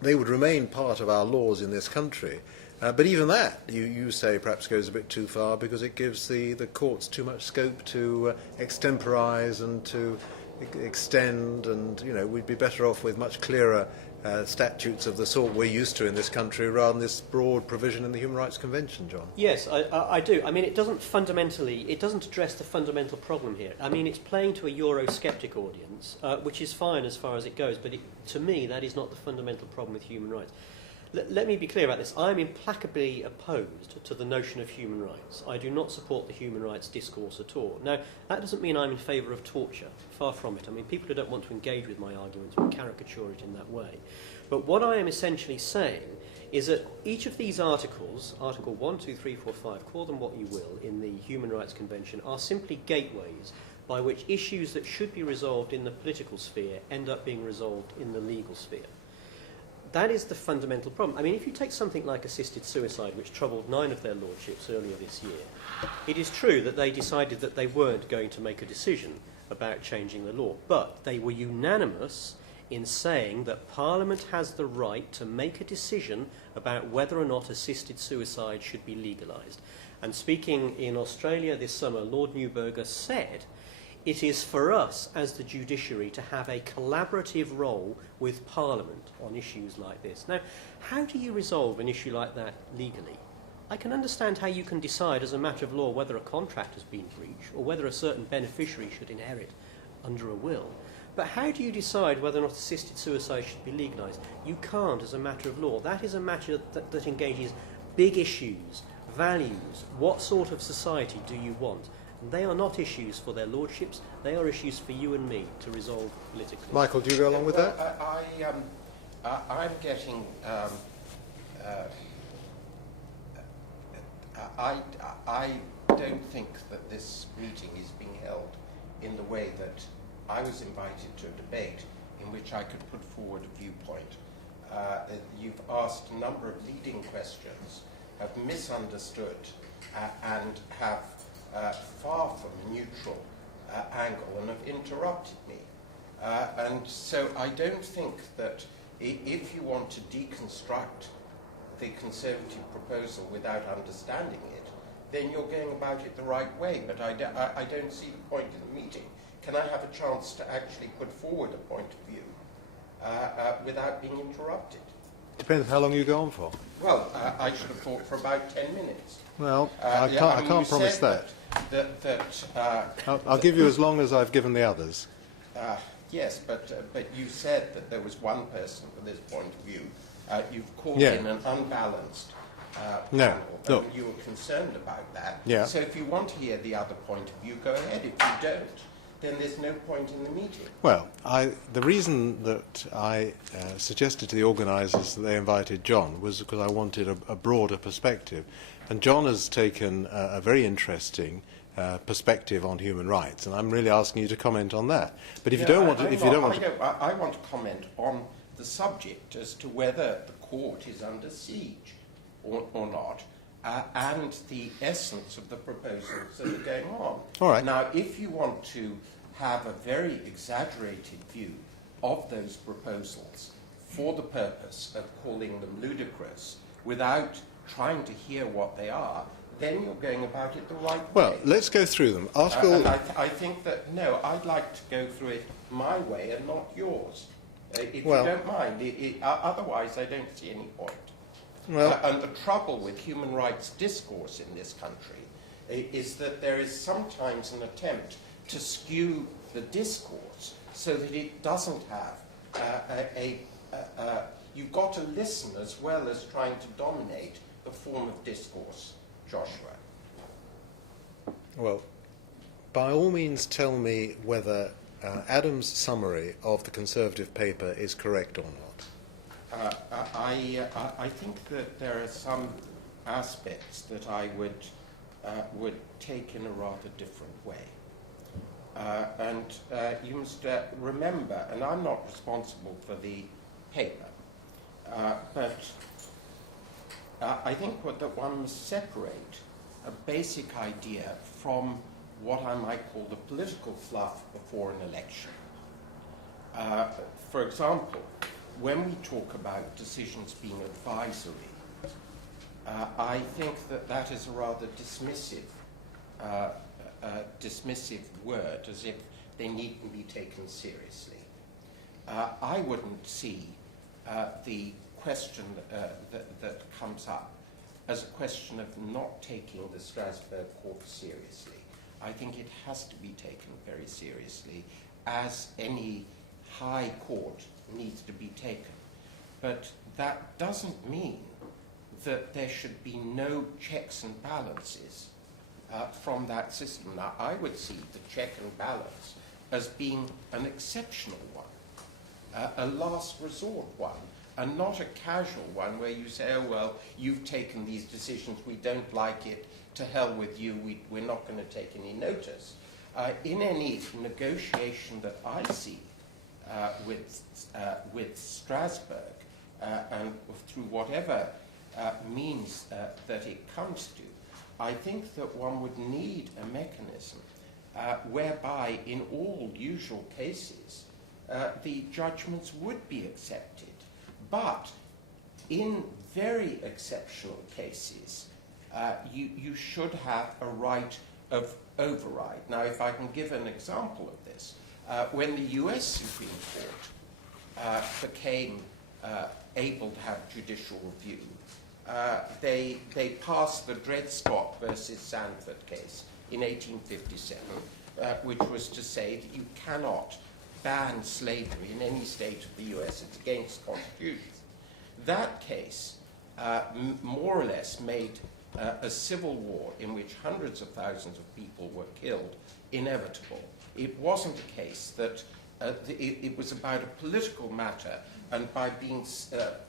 they would remain part of our laws in this country. But even that, you say, perhaps goes a bit too far, because it gives the courts too much scope to extemporise and to extend, and we'd be better off with much clearer statutes of the sort we're used to in this country, rather than this broad provision in the Human Rights Convention, John. Yes, I do. I mean, it doesn't address the fundamental problem here. I mean, it's playing to a Eurosceptic audience, which is fine as far as it goes, but to me, that is not the fundamental problem with human rights. Let me be clear about this. I'm implacably opposed to the notion of human rights. I do not support the human rights discourse at all. Now, that doesn't mean I'm in favour of torture. Far from it. I mean, people who don't want to engage with my arguments will caricature it in that way. But what I am essentially saying is that each of these articles, Article 1, 2, 3, 4, 5, call them what you will, in the Human Rights Convention, are simply gateways by which issues that should be resolved in the political sphere end up being resolved in the legal sphere. That is the fundamental problem. I mean, if you take something like assisted suicide, which troubled 9 of their lordships earlier this year, it is true that they decided that they weren't going to make a decision about changing the law, but they were unanimous in saying that Parliament has the right to make a decision about whether or not assisted suicide should be legalised. And speaking in Australia this summer, Lord Neuberger said, it is for us as the judiciary to have a collaborative role with Parliament on issues like this. Now, how do you resolve an issue like that legally? I can understand how you can decide as a matter of law whether a contract has been breached or whether a certain beneficiary should inherit under a will. But how do you decide whether or not assisted suicide should be legalised? You can't as a matter of law. That is a matter that engages big issues, values. What sort of society do you want? They are not issues for their lordships. They are issues for you and me to resolve politically. Michael, do you go along with that? I'm getting... I don't think that this meeting is being held in the way that I was invited to a debate in which I could put forward a viewpoint. You've asked a number of leading questions, have misunderstood, and have far from a neutral angle, and have interrupted me. And so I don't think that if you want to deconstruct the Conservative proposal without understanding it, then you're going about it the right way. But I don't see the point in the meeting. Can I have a chance to actually put forward a point of view without being interrupted? Depends how long you go on for. Well, I should have thought for about 10 minutes. Well, I can't promise that. I'll give you as long as I've given the others. Yes, but you said that there was one person for this point of view. You've called Yeah. in an unbalanced No, panel, look. and you were concerned about that. Yeah. So if you want to hear the other point of view, go ahead. If you don't, then there's no point in the meeting. Well, the reason that I suggested to the organisers that they invited John was because I wanted a broader perspective. And John has taken a very interesting perspective on human rights, and I'm really asking you to comment on that. But if you don't want to... I want to comment on the subject as to whether the court is under siege or not. and the essence of the proposals that are going on. All right. Now, if you want to have a very exaggerated view of those proposals for the purpose of calling them ludicrous without trying to hear what they are, then you're going about it the right way. Well, let's go through them. Article... And I think that, no, I'd like to go through it my way and not yours, if Well- you don't mind. Otherwise, I don't see any point. Well, And the trouble with human rights discourse in this country is that there is sometimes an attempt to skew the discourse so that it doesn't have you've got to listen as well as trying to dominate the form of discourse, Joshua. well, by all means tell me whether Adam's summary of the Conservative paper is correct or not. I think that there are some aspects that I would take in a rather different way. And you must remember, and I'm not responsible for the paper, but I think that one must separate a basic idea from what I might call the political fluff before an election. For example, when we talk about decisions being advisory, I think that that is a rather dismissive word, as if they needn't be taken seriously. I wouldn't see the question that comes up as a question of not taking the Strasbourg court seriously. I think it has to be taken very seriously, as any high court needs to be taken. But that doesn't mean that there should be no checks and balances from that system. Now, I would see the check and balance as being an exceptional one, a last resort one, and not a casual one where you say, oh, well, you've taken these decisions, we don't like it, to hell with you, we're not going to take any notice. In any negotiation that I see with Strasbourg, and through whatever means that it comes to, I think that one would need a mechanism whereby, in all usual cases, the judgments would be accepted. But in very exceptional cases, you should have a right of override. Now, if I can give an example of this, when the US Supreme Court became able to have judicial review, they passed the Dred Scott versus Sanford case in 1857, which was to say that you cannot ban slavery in any state of the US. It's against the Constitution. That case more or less made a civil war in which hundreds of thousands of people were killed inevitable. It wasn't a case that it was about a political matter, and by being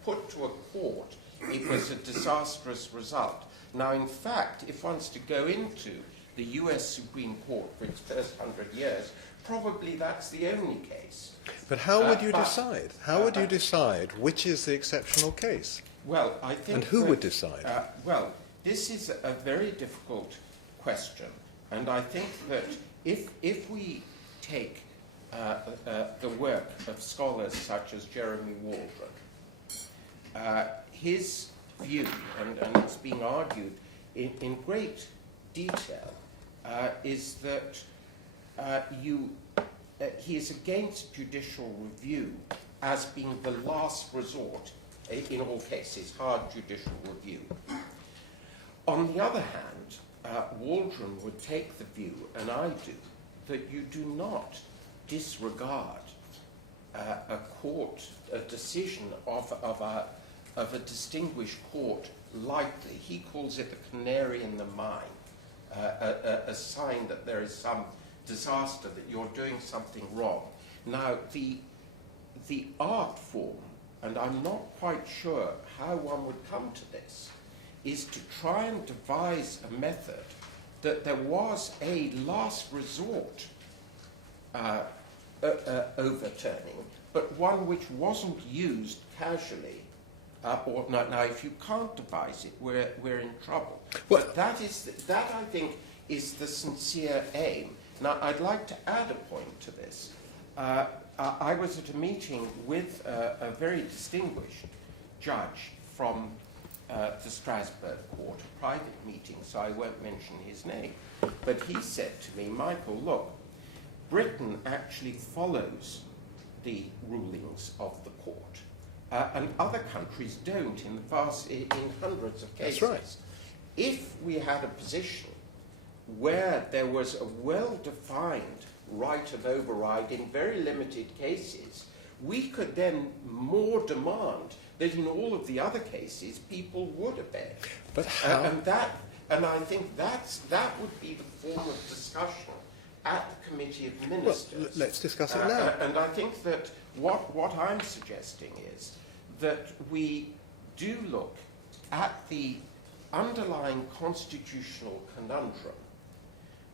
put to a court, it was a disastrous result. Now, in fact, if one's to go into the US Supreme Court for its first 100 years, probably that's the only case. But how would you decide? How would you decide which is the exceptional case? Well, I think And who would decide? Well, this is a very difficult question, and I think that if we take the work of scholars such as Jeremy Waldron, his view, and it's being argued in great detail, is that he is against judicial review as being the last resort in all cases, hard judicial review. On the other hand, Waldron would take the view, and I do, that you do not disregard a decision of a distinguished court lightly. He calls it a canary in the mine, a sign that there is some disaster, that you're doing something wrong. Now, the art form, and I'm not quite sure how one would come to this, is to try and devise a method that there was a last resort overturning, but one which wasn't used casually Now, if you can't devise it, we're in trouble. Well, but that I think is the sincere aim. Now, I'd like to add a point to this. I was at a meeting with a very distinguished judge from the Strasbourg court, a private meeting, so I won't mention his name. But he said to me, Michael, look, Britain actually follows the rulings of the court. And other countries don't in hundreds of cases. That's right. If we had a position where there was a well-defined right of override in very limited cases, we could then more demand that in all of the other cases people would obey. But how? And I think that would be the form of discussion at the Committee of Ministers. Well, let's discuss it now. And I think that what I'm suggesting is that we do look at the underlying constitutional conundrum.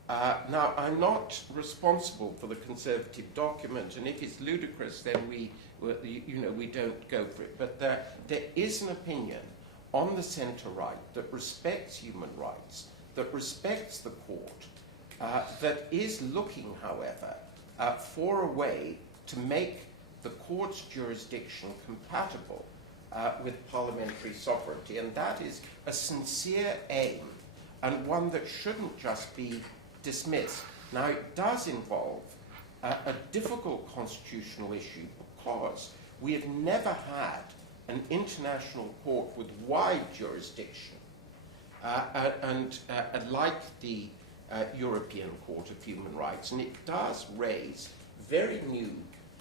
Now, I'm not responsible for the Conservative document, and if it's ludicrous, then we don't go for it. But there is an opinion on the centre right that respects human rights, that respects the court, that is looking, however, for a way to make the court's jurisdiction compatible with parliamentary sovereignty. And that is a sincere aim, and one that shouldn't just be dismissed. Now, it does involve a difficult constitutional issue because we have never had an international court with wide jurisdiction and like the European Court of Human Rights, and it does raise very new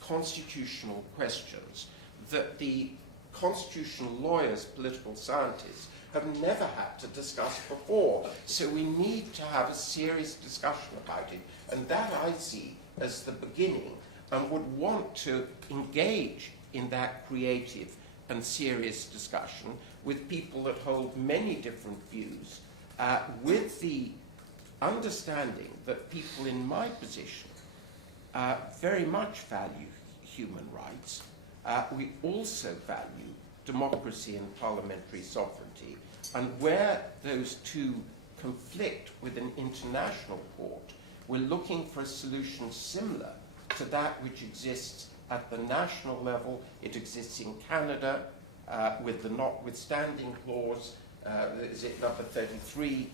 constitutional questions that the constitutional lawyers, political scientists, have never had to discuss before. So we need to have a serious discussion about it, and that I see as the beginning, and would want to engage in that creative and serious discussion with people that hold many different views, with the understanding that people in my position very much value human rights. We also value democracy and parliamentary sovereignty, and where those two conflict with an international court, we're looking for a solution similar to that which exists at the national level. It exists in Canada with the notwithstanding clause, is it number 33?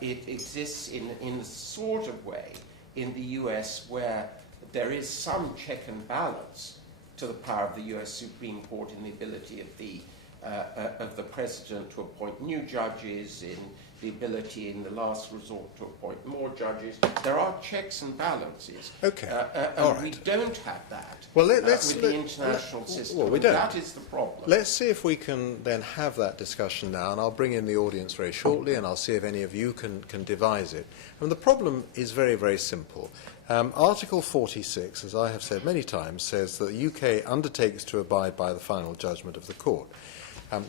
It exists in a sort of way in the US where there is some check and balance to the power of the US Supreme Court in the ability of the President to appoint new judges, in the ability in the last resort to appoint more judges. There are checks and balances. Okay. And All right. we don't have that with the international system. Well, we don't. That is the problem. Let's see if we can then have that discussion now, and I'll bring in the audience very shortly, and I'll see if any of you can devise it. And the problem is very, very simple. Article 46, as I have said many times, says that the UK undertakes to abide by the final judgment of the court.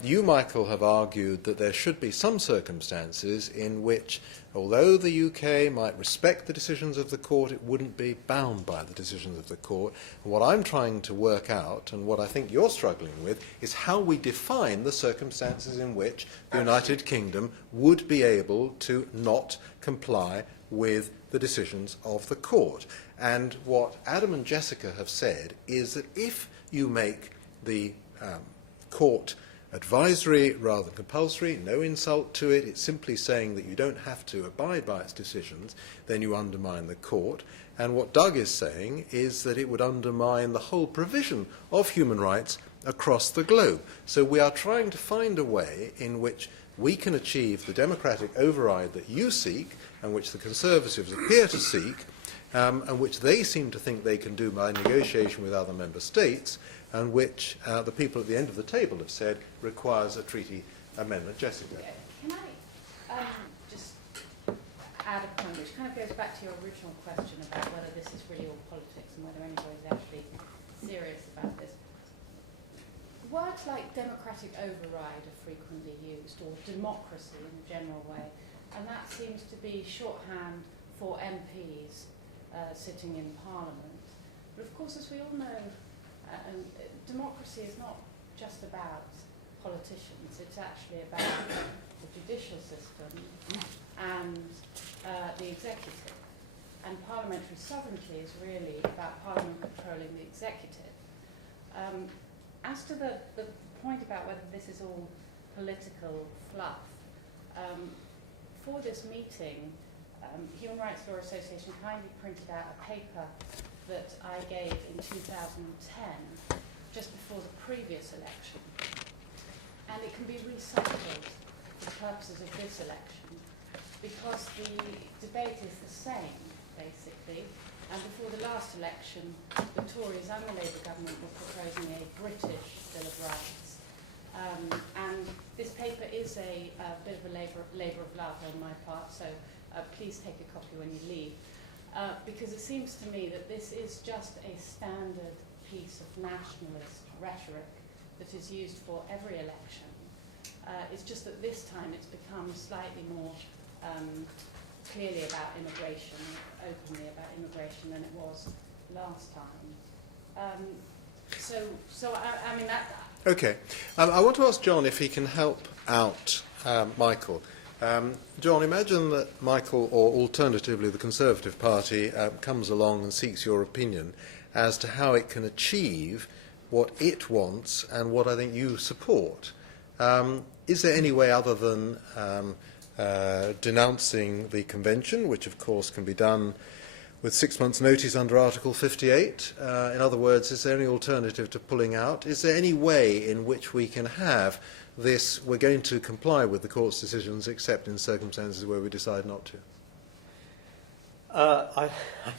You, Michael, have argued that there should be some circumstances in which, although the UK might respect the decisions of the court, it wouldn't be bound by the decisions of the court. And what I'm trying to work out, and what I think you're struggling with, is how we define the circumstances in which the United Kingdom would be able to not comply with the decisions of the court. And what Adam and Jessica have said is that if you make the court advisory rather than compulsory, no insult to it, it's simply saying that you don't have to abide by its decisions, then you undermine the court. And what Doug is saying is that it would undermine the whole provision of human rights across the globe. So we are trying to find a way in which we can achieve the democratic override that you seek, and which the Conservatives appear to seek, and which they seem to think they can do by negotiation with other member states, and which the people at the end of the table have said requires a treaty amendment. Jessica. Can I just add a point which kind of goes back to your original question about whether this is really all politics and whether anybody's actually serious about this? Words like democratic override are frequently used, or democracy in a general way, and that seems to be shorthand for MPs sitting in Parliament. But of course, as we all know, democracy is not just about politics. politicians. It's actually about the judicial system and the executive. And parliamentary sovereignty is really about Parliament controlling the executive. As to the point about whether this is all political fluff, for this meeting, Human Rights Law Association kindly printed out a paper that I gave in 2010, just before the previous election. And it can be recycled for the purposes of this election, because the debate is the same, basically. And before the last election, the Tories and the Labour government were proposing a British Bill of Rights. And this paper is a bit of a labour of love on my part, so please take a copy when you leave. Because it seems to me that this is just a standard piece of nationalist rhetoric that is used for every election. It's just that this time it's become slightly more clearly about immigration, openly about immigration, than it was last time. I mean that. Okay. I want to ask John if he can help out Michael. John, imagine that Michael, or alternatively the Conservative Party, comes along and seeks your opinion as to how it can achieve what it wants and what I think you support. Is there any way other than denouncing the convention, which of course can be done with 6 months' notice under Article 58? In other words, is there any alternative to pulling out? Is there any way in which we can have this, we're going to comply with the court's decisions except in circumstances where we decide not to? I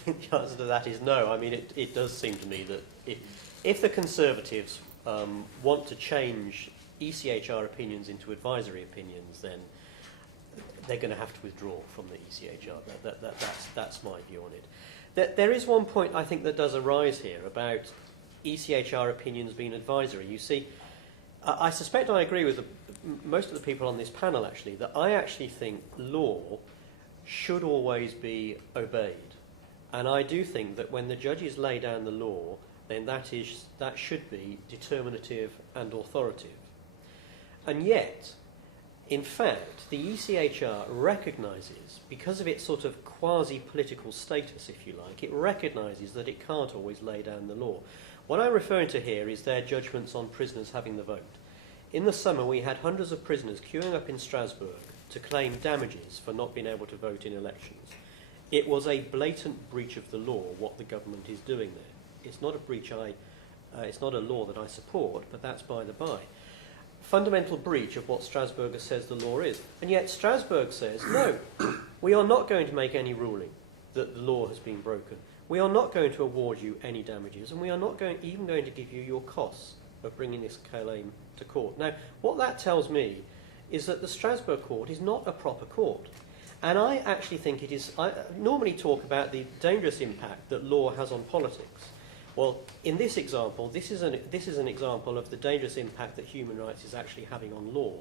think the answer to that is no. I mean, it does seem to me that if the Conservatives want to change ECHR opinions into advisory opinions, then they're going to have to withdraw from the ECHR. That's my view on it. There is one point I think that does arise here about ECHR opinions being advisory. You see, I suspect I agree with most of the people on this panel, actually, that I actually think law should always be obeyed. And I do think that when the judges lay down the law, then that should be determinative and authoritative. And yet, in fact, the ECHR recognises, because of its sort of quasi-political status, if you like, it recognises that it can't always lay down the law. What I'm referring to here is their judgments on prisoners having the vote. In the summer, we had hundreds of prisoners queuing up in Strasbourg to claim damages for not being able to vote in elections. It was a blatant breach of the law, what the government is doing there. It's not a breach it's not a law that I support, but that's by the by. Fundamental breach of what Strasbourg says the law is. And yet Strasbourg says, no, we are not going to make any ruling that the law has been broken. We are not going to award you any damages, and we are not even going to give you your costs of bringing this claim to court. Now, what that tells me is that the Strasbourg court is not a proper court. And I actually think it is. I normally talk about the dangerous impact that law has on politics. Well, in this example, this is an example of the dangerous impact that human rights is actually having on law,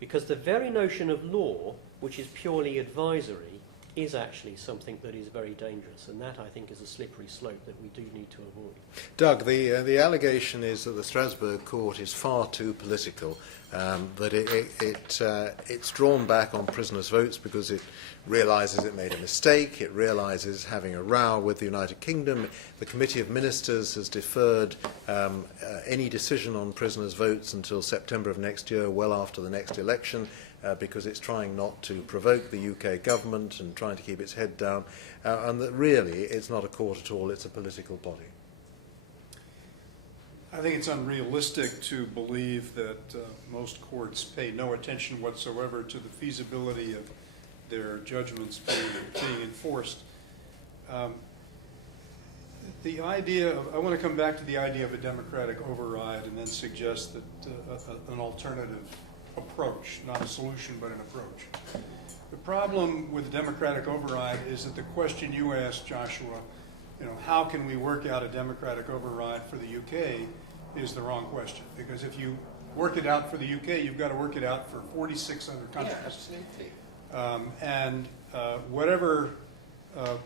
because the very notion of law, which is purely advisory, is actually something that is very dangerous, and that, I think, is a slippery slope that we do need to avoid. Doug, the allegation is that the Strasbourg court is far too political, that it's drawn back on prisoners' votes because it realises it made a mistake, it realises having a row with the United Kingdom. The Committee of Ministers has deferred any decision on prisoners' votes until September of next year, well after the next election, because it's trying not to provoke the UK government and trying to keep its head down, and that really it's not a court at all, it's a political body. I think it's unrealistic to believe that most courts pay no attention whatsoever to the feasibility of their judgments being enforced. I want to come back to the idea of a democratic override and then suggest that an alternative approach, not a solution, but an approach. The problem with the democratic override is that the question you asked, Joshua, how can we work out a democratic override for the UK, is the wrong question. Because if you work it out for the UK, you've got to work it out for 46 other countries. Yeah, absolutely. Whatever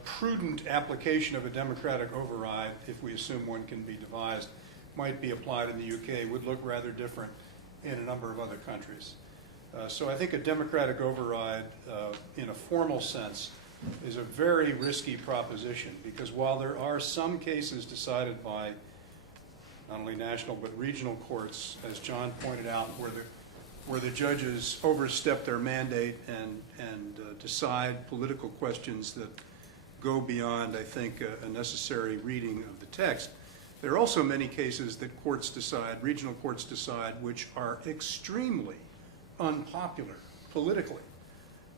prudent application of a democratic override, if we assume one can be devised, might be applied in the UK, would look rather different in a number of other countries. So I think a democratic override in a formal sense is a very risky proposition, because while there are some cases decided by not only national but regional courts, as John pointed out, where the judges overstep their mandate and decide political questions that go beyond, I think, a necessary reading of the text, there are also many cases that courts decide, regional courts decide, which are extremely unpopular politically,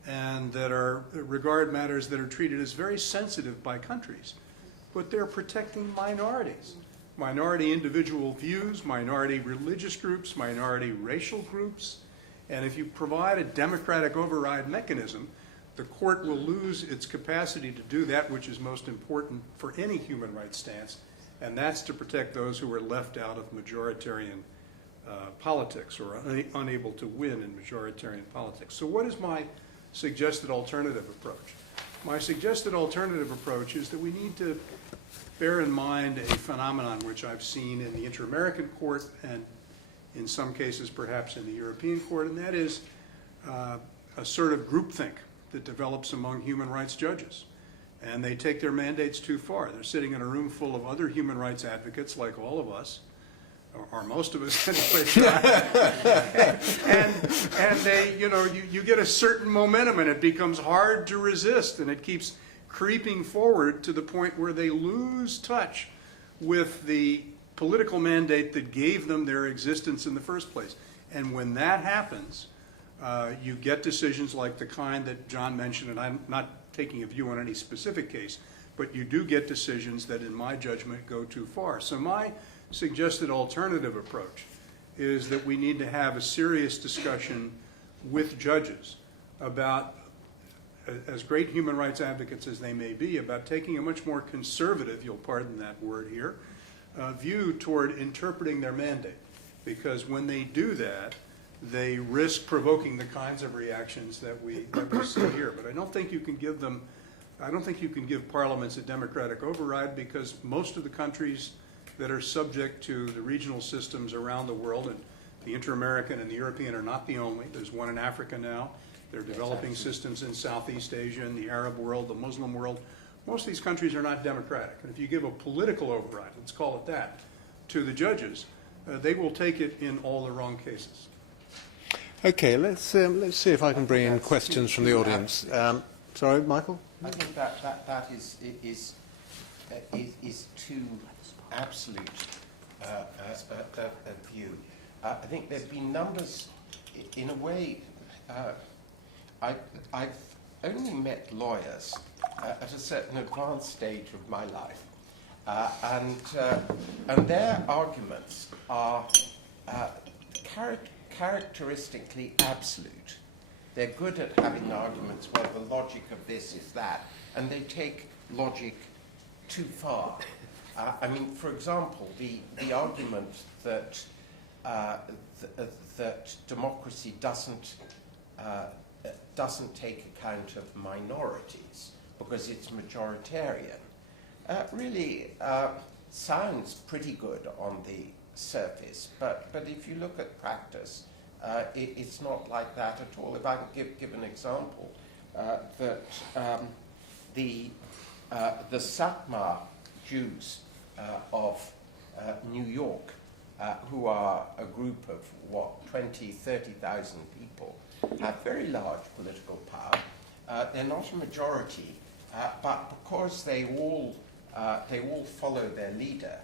and that regard matters that are treated as very sensitive by countries, but they're protecting minorities, minority individual views, minority religious groups, minority racial groups, and if you provide a democratic override mechanism, the court will lose its capacity to do that which is most important for any human rights stance, and that's to protect those who are left out of majoritarian politics or unable to win in majoritarian politics. So what is my suggested alternative approach? My suggested alternative approach is that we need to bear in mind a phenomenon which I've seen in the Inter-American Court and in some cases perhaps in the European Court, and that is a sort of groupthink that develops among human rights judges. And they take their mandates too far. They're sitting in a room full of other human rights advocates like all of us, or most of us anyway. and they, you get a certain momentum and it becomes hard to resist, and it keeps creeping forward to the point where they lose touch with the political mandate that gave them their existence in the first place. And when that happens, you get decisions like the kind that John mentioned, and I'm not taking a view on any specific case, but you do get decisions that, in my judgment, go too far. So my suggested alternative approach is that we need to have a serious discussion with judges about, as great human rights advocates as they may be, about taking a much more conservative, you'll pardon that word here, view toward interpreting their mandate. Because when they do that, they risk provoking the kinds of reactions that we see here. But I don't think you can give them, I don't think you can give parliaments a democratic override, because most of the countries that are subject to the regional systems around the world, and the Inter-American and the European are not the only. There's one in Africa now. They're developing systems in Southeast Asia, and the Arab world, the Muslim world. Most of these countries are not democratic. And if you give a political override, let's call it that, to the judges, they will take it in all the wrong cases. Okay, let's see if I can bring in questions from the audience. Sorry, Michael? I think that is too absolute a view. I think there have been numbers, in a way, I've only met lawyers at a certain advanced stage of my life, and their arguments are characteristically absolute. They're good at having arguments where the logic of this is that, and they take logic too far. I mean, for example, the argument that that democracy doesn't take account of minorities because it's majoritarian really sounds pretty good on the surface, but if you look at practice, it's not like that at all. If I can give an example, that the Satmar Jews of New York, who are a group of, 30,000 people, have very large political power. They're not a majority, but because they all follow their leader,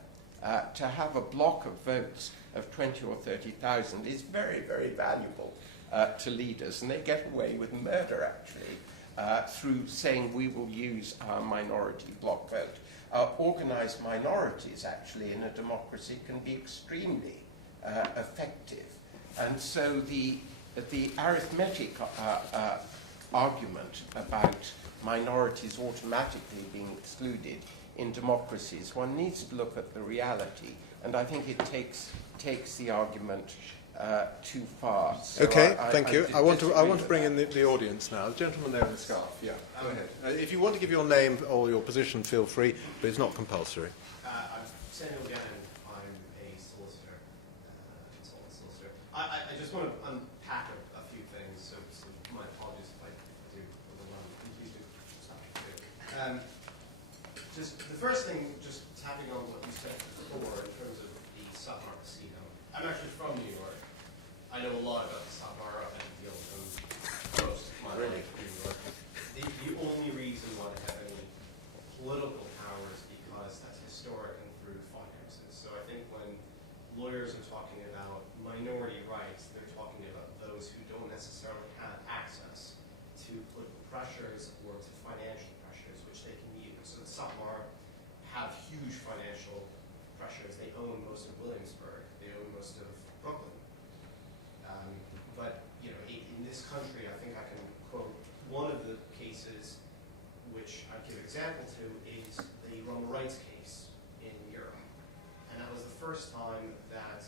to have a block of votes of 20 or 30,000 is very, very valuable to leaders, and they get away with murder, actually, through saying we will use our minority block vote. Organized minorities, actually, in a democracy can be extremely effective. And so the arithmetic argument about minorities automatically being excluded in democracies, one needs to look at the reality, and I think it takes the argument too far. So okay, thank you. I want to bring in the audience now. The gentleman there in the scarf. Yeah, go ahead. If you want to give your name or your position, feel free, but it's not compulsory. I'm Samuel Gannon. I'm a solicitor, consultant solicitor. I just want to unpack a few things, so my apologies if I do overwhelm you. Please do stop. Just the first thing, just tapping on what you said before in terms of the Sahara casino. I'm actually from New York. I know a lot about the Sahara and deal with them most of my life in New York. The only reason why they have any political power is because that's historic and through finances. So I think when lawyers are talking about minority rights, they're talking about those who don't necessarily have access to political pressures or to financial pressures, which they can use. So the Sahara have huge financial pressures. They own most of Williamsburg. They own most of Brooklyn. But you know, in this country, I think I can quote one of the cases which I give example to is the Roma rights case in Europe. And that was the first time that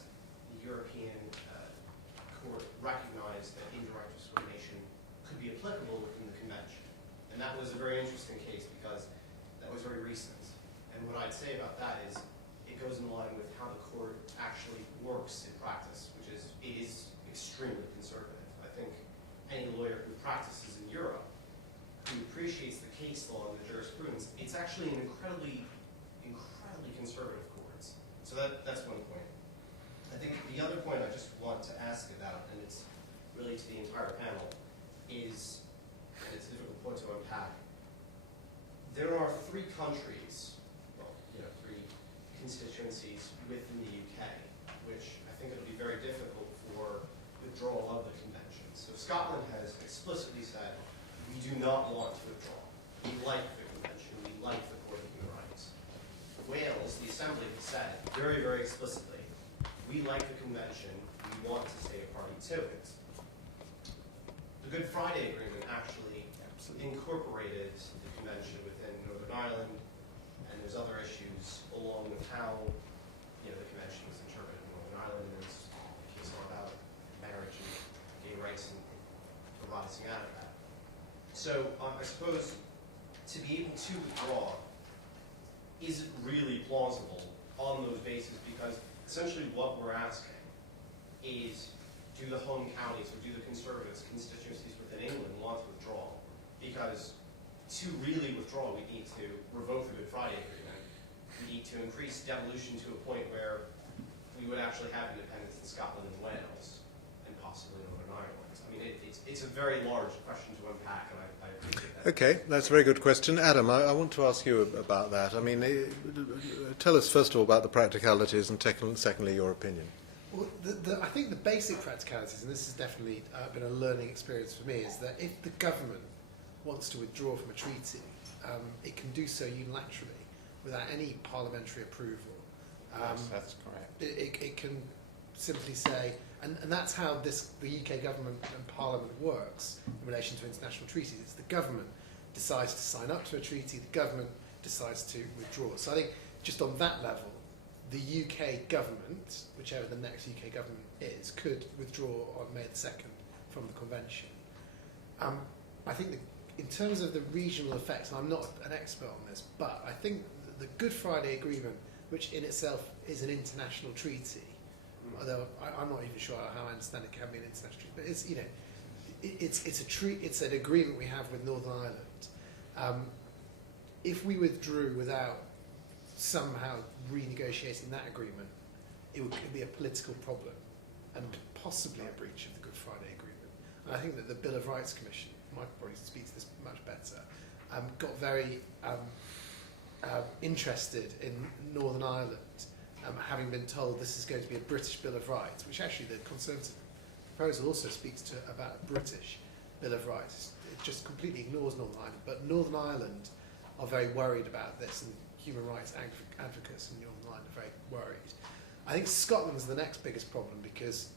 the European court recognized that indirect discrimination could be applicable within the convention. And that was a very interesting case because that was very recent. And what I'd say about that is it goes in line with how the court actually works in practice, which is it is extremely conservative. I think any lawyer who practices in Europe who appreciates the case law and the jurisprudence, it's actually an incredibly conservative courts. So that's one point. I think the other point I just want to ask about, and it's really to the entire panel, is, and it's a difficult point to unpack, there are three countries, well, you know, three constituencies within the UK, which I think it'll be very difficult for withdrawal of the convention. So Scotland has explicitly said, we do not want to withdraw. We like the convention. We like the Court of Human Rights. Wales, the Assembly, has said very, very explicitly, we like the convention. We want to stay a party to it. The Good Friday Agreement actually incorporated the convention within Northern Ireland, and there's other issues along with how the convention was interpreted in Northern Ireland, and there's a case law about marriage and gay rights and arising out of that. So I suppose to be able to withdraw, is it really plausible on those bases? Because essentially what we're asking is, do the home counties or do the conservatives constituencies within England want to withdraw? Because to really withdraw, we need to revoke the Good Friday Agreement. We need to increase devolution to a point where we would actually have independence in Scotland and Wales, and possibly Northern Ireland. I mean, it's a very large question to unpack, and I appreciate that. Okay, that's a very good question. Adam, I want to ask you about that. I mean, tell us first of all about the practicalities and secondly your opinion. Well, I think the basic practicalities, and this has definitely been a learning experience for me, is that if the government wants to withdraw from a treaty, it can do so unilaterally without any parliamentary approval. Yes, that's correct. It can simply say, and that's how the UK government and Parliament works in relation to international treaties. It's the government decides to sign up to a treaty, the government decides to withdraw. So I think just on that level, the UK government, whichever the next UK government is, could withdraw on May the 2nd from the convention. I think in terms of the regional effects, and I'm not an expert on this, but I think the Good Friday Agreement, which in itself is an international treaty, although I'm not even sure how I understand it can be an international treaty, but it's an agreement we have with Northern Ireland. If we withdrew without somehow renegotiating that agreement, it would be a political problem and possibly a breach of the Good Friday Agreement. And I think that the Bill of Rights Commission, Mike probably speaks to this much better, got very interested in Northern Ireland, having been told this is going to be a British Bill of Rights, which actually the Conservative proposal also speaks to about a British Bill of Rights. It just completely ignores Northern Ireland, but Northern Ireland are very worried about this, and human rights advocates in Northern Ireland are very worried. I think Scotland's the next biggest problem because,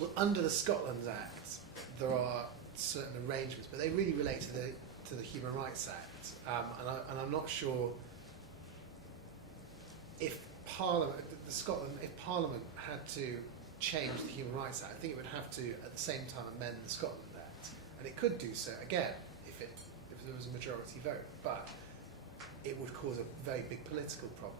well, under the Scotland Act, there are certain arrangements, but they really relate to the Human Rights Act, and I'm not sure if Parliament had to change the Human Rights Act. I think it would have to at the same time amend the Scotland Act, and it could do so again if there was a majority vote, but it would cause a very big political problem.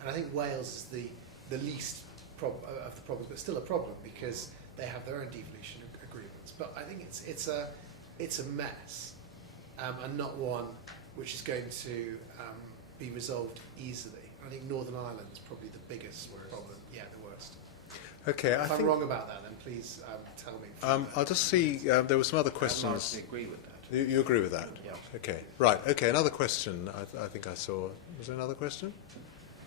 And I think Wales is the least the problems, but still a problem because they have their own devolution agreements. But I think it's a mess, and not one which is going to be resolved easily. I think Northern Ireland is probably the biggest problem. Yeah, the worst. Okay, If I'm wrong about that, then please tell me. I'll just see. There were some other I questions. largely agree with that. You agree with that? Yeah. Okay. Right. Okay. Another question. I think I saw. Was there another question?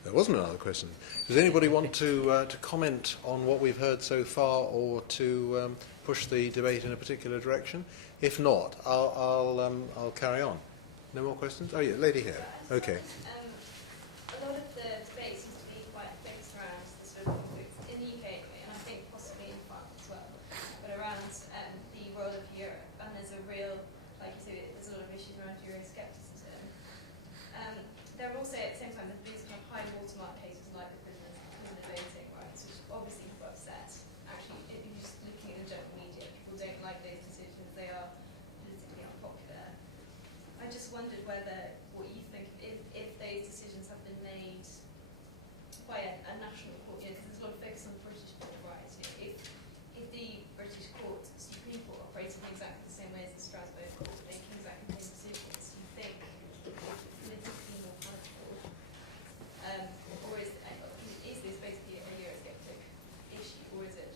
There wasn't another question. Does anybody want to comment on what we've heard so far, or to push the debate in a particular direction? If not, I'll carry on. No more questions? Oh yeah, lady here. Okay. A lot of the debate seems to be quite focused around the sort of conflicts in the UK anyway, and I think possibly in France as well, but around the role of Europe. And there's a real, like you said, there's a lot of issues around Euroscepticism. There are also, at the same time, there's these kind of high watermark cases like the prisoner voting rights, which obviously people are upset. Actually, if you're just looking at the general media, people don't like those decisions. They are politically unpopular. I just wondered what you think, if those decisions have been made by a national court, because there's a lot of focus on the British court, right? If the British court, Supreme Court, operated in exactly the same way as the Strasbourg court, making exactly the same decisions, you think it's politically more palatable? Or is this basically a Eurosceptic issue, or is it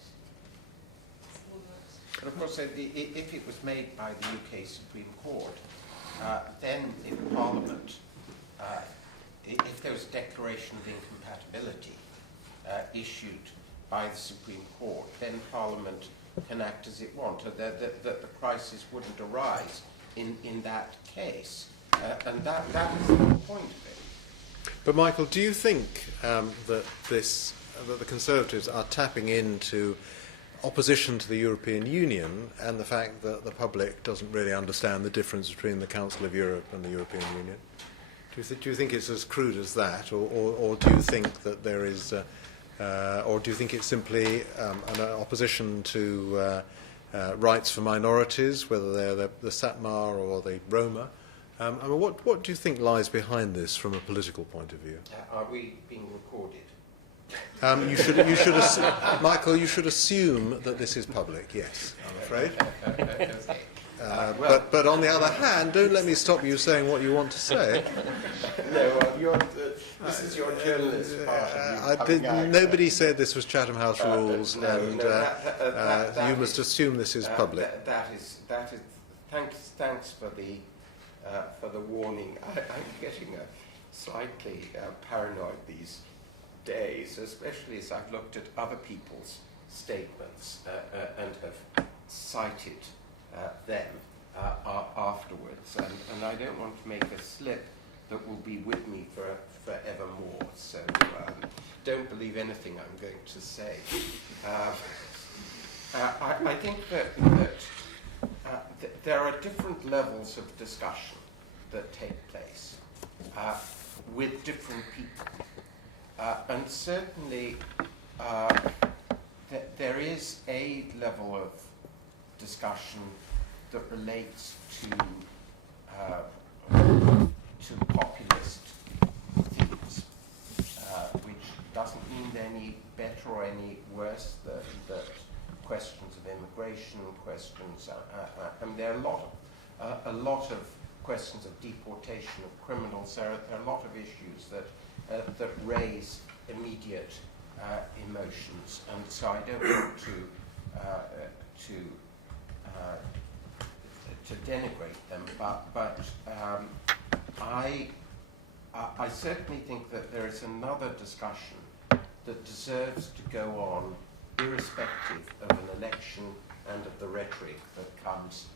more than that? But of course, if it was made by the UK Supreme Court, then if Parliament, if there was a declaration of incompatibility issued by the Supreme Court, then Parliament can act as it wants. That the crisis wouldn't arise in that case. And that is the whole point of it. But Michael, do you think that the Conservatives are tapping into opposition to the European Union and the fact that the public doesn't really understand the difference between the Council of Europe and the European Union? Do you think it's as crude as that, or do you think that there is, or do you think it's simply an opposition to rights for minorities, whether they're the Satmar or the Roma? I mean, what do you think lies behind this from a political point of view? Are we being recorded? Michael, you should assume that this is public, yes, I'm afraid. Well, But on the other hand, don't let me stop you saying what you want to say. No, this is your journalist part. Nobody said this was Chatham House rules, no, and that you must assume this is public. That is. Thanks for the warning. I'm getting slightly paranoid these days, especially as I've looked at other people's statements and have cited them afterwards, and I don't want to make a slip that will be with me forevermore. So don't believe anything I'm going to say. I think that there are different levels of discussion that take place with different people. And certainly there is a level of discussion that relates to populist themes, which doesn't mean they're any better or any worse than questions of immigration, questions, and there are a lot of questions of deportation of criminals. There are a lot of issues that raise immediate emotions, and so I don't want to denigrate them, but I certainly think that there is another discussion that deserves to go on, irrespective of an election and of the rhetoric that comes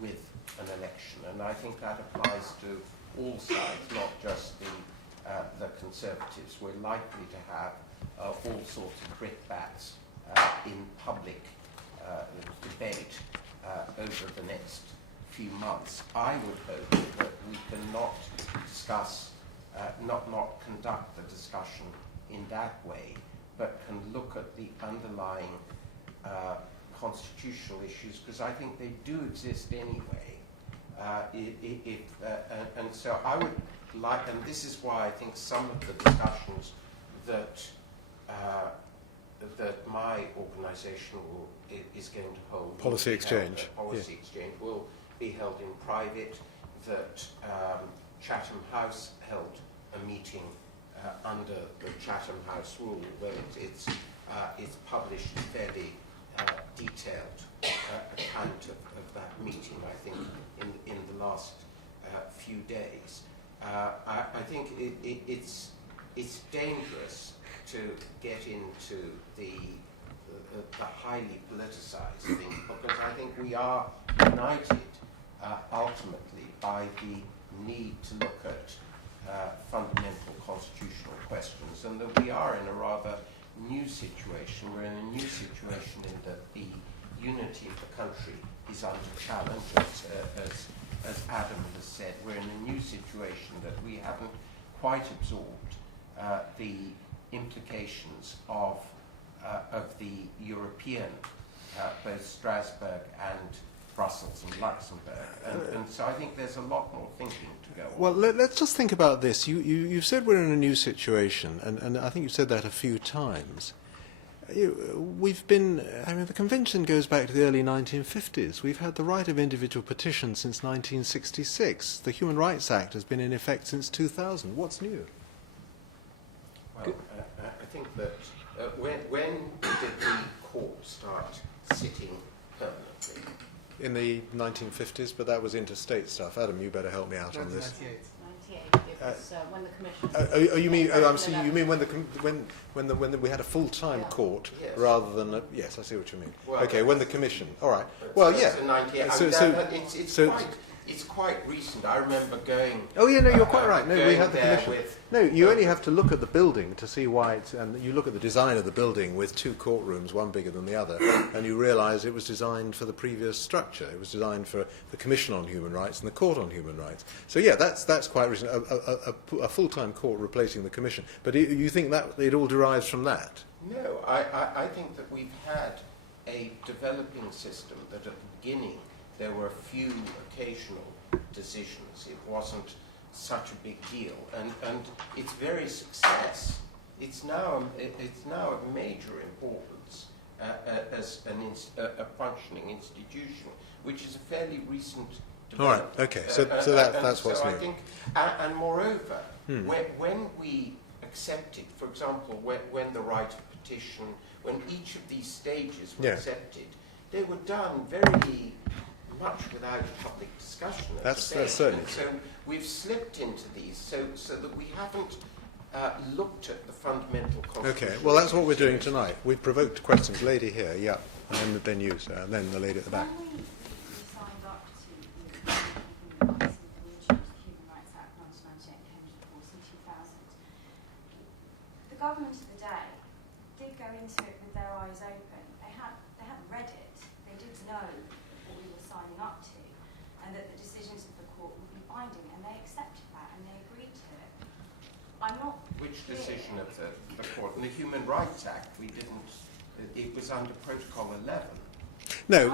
with an election, and I think that applies to all sides, not just the Conservatives. We're likely to have all sorts of brickbats in public debate over the next few months. I would hope that we can not discuss, not conduct the discussion in that way, but can look at the underlying constitutional issues, because I think they do exist anyway. And so I would like, and this is why I think some of the discussions that that my organisation is going to hold. Policy exchange. Policy exchange will be held in private, that Chatham House held a meeting under the Chatham House rule, where it's published a fairly detailed account of that meeting, I think, in the last few days. I think it's dangerous to get into the highly politicized thing, because I think we are united ultimately by the need to look at fundamental constitutional questions, and that we are in a rather new situation. We're in a new situation in that the unity of the country is under challenge, as Adam has said. We're in a new situation that we haven't quite absorbed the implications of the European, both Strasbourg and Brussels and Luxembourg. And so I think there's a lot more thinking to go on. Well, let's just think about this. You've said we're in a new situation, and I think you've said that a few times. The convention goes back to the early 1950s. We've had the right of individual petition since 1966. The Human Rights Act has been in effect since 2000. What's new? Well, I think that when did the court start sitting permanently? In the 1950s, but that was interstate stuff. Adam, you better help me out on this. 1998. 98, it was when the commission... You mean when we had a full-time court, Yes. rather than yes, I see what you mean. Well, okay, when the commission. All right. Well, So yeah. it's a 98. It's quite recent. I remember going. Oh yeah, no, you're quite right. No, we going had the there commission. with. No, you only have to look at the building to see why it's, and you look at the design of the building with two courtrooms, one bigger than the other, and you realise it was designed for the previous structure. It was designed for the Commission on Human Rights and the Court on Human Rights. So yeah, that's quite recent. A full-time court replacing the Commission. But you think that it all derives from that? No, I think that we've had a developing system that at the beginning there were a few occasional decisions. It wasn't such a big deal, and its very success. It's now of major importance as a functioning institution, which is a fairly recent development. All right. Okay. So that's what's so new. I think, and moreover, when we accepted, for example, when the right of petition, when each of these stages were accepted, they were done very much without public discussion. That's certainly. And so we've slipped into these so that we haven't looked at the fundamental constitution. Okay, well, that's what we're doing tonight. We've provoked questions. Lady here, yeah, and then you, sir, and then the lady at the back. When we signed up to the Human Rights Act 1998 came into force in 2000, the government of the day did go into it with their eyes open. They hadn't read it. They did know what we were signing up to, and that the decisions of the court would be binding, and they accepted that and they agreed to it. I'm not. Which decision of the court? In the Human Rights Act, we didn't. It was under Protocol 11. No,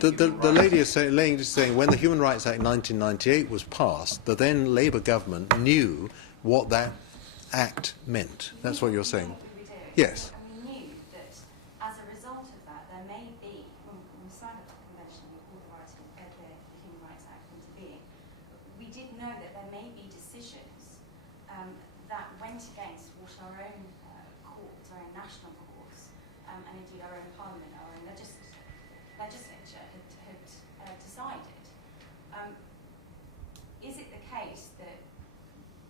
the lady is saying when the Human Rights Act 1998 was passed, the then Labour government knew what that act meant. That's what you're saying. Yes. And we knew that as a result of that, there may be, when we signed up to the convention, we authorised the Human Rights Act into being. We did know that there may be decisions that went against what our own courts, our own national courts, and indeed our own parliament, our own legislature had decided. Is it the case that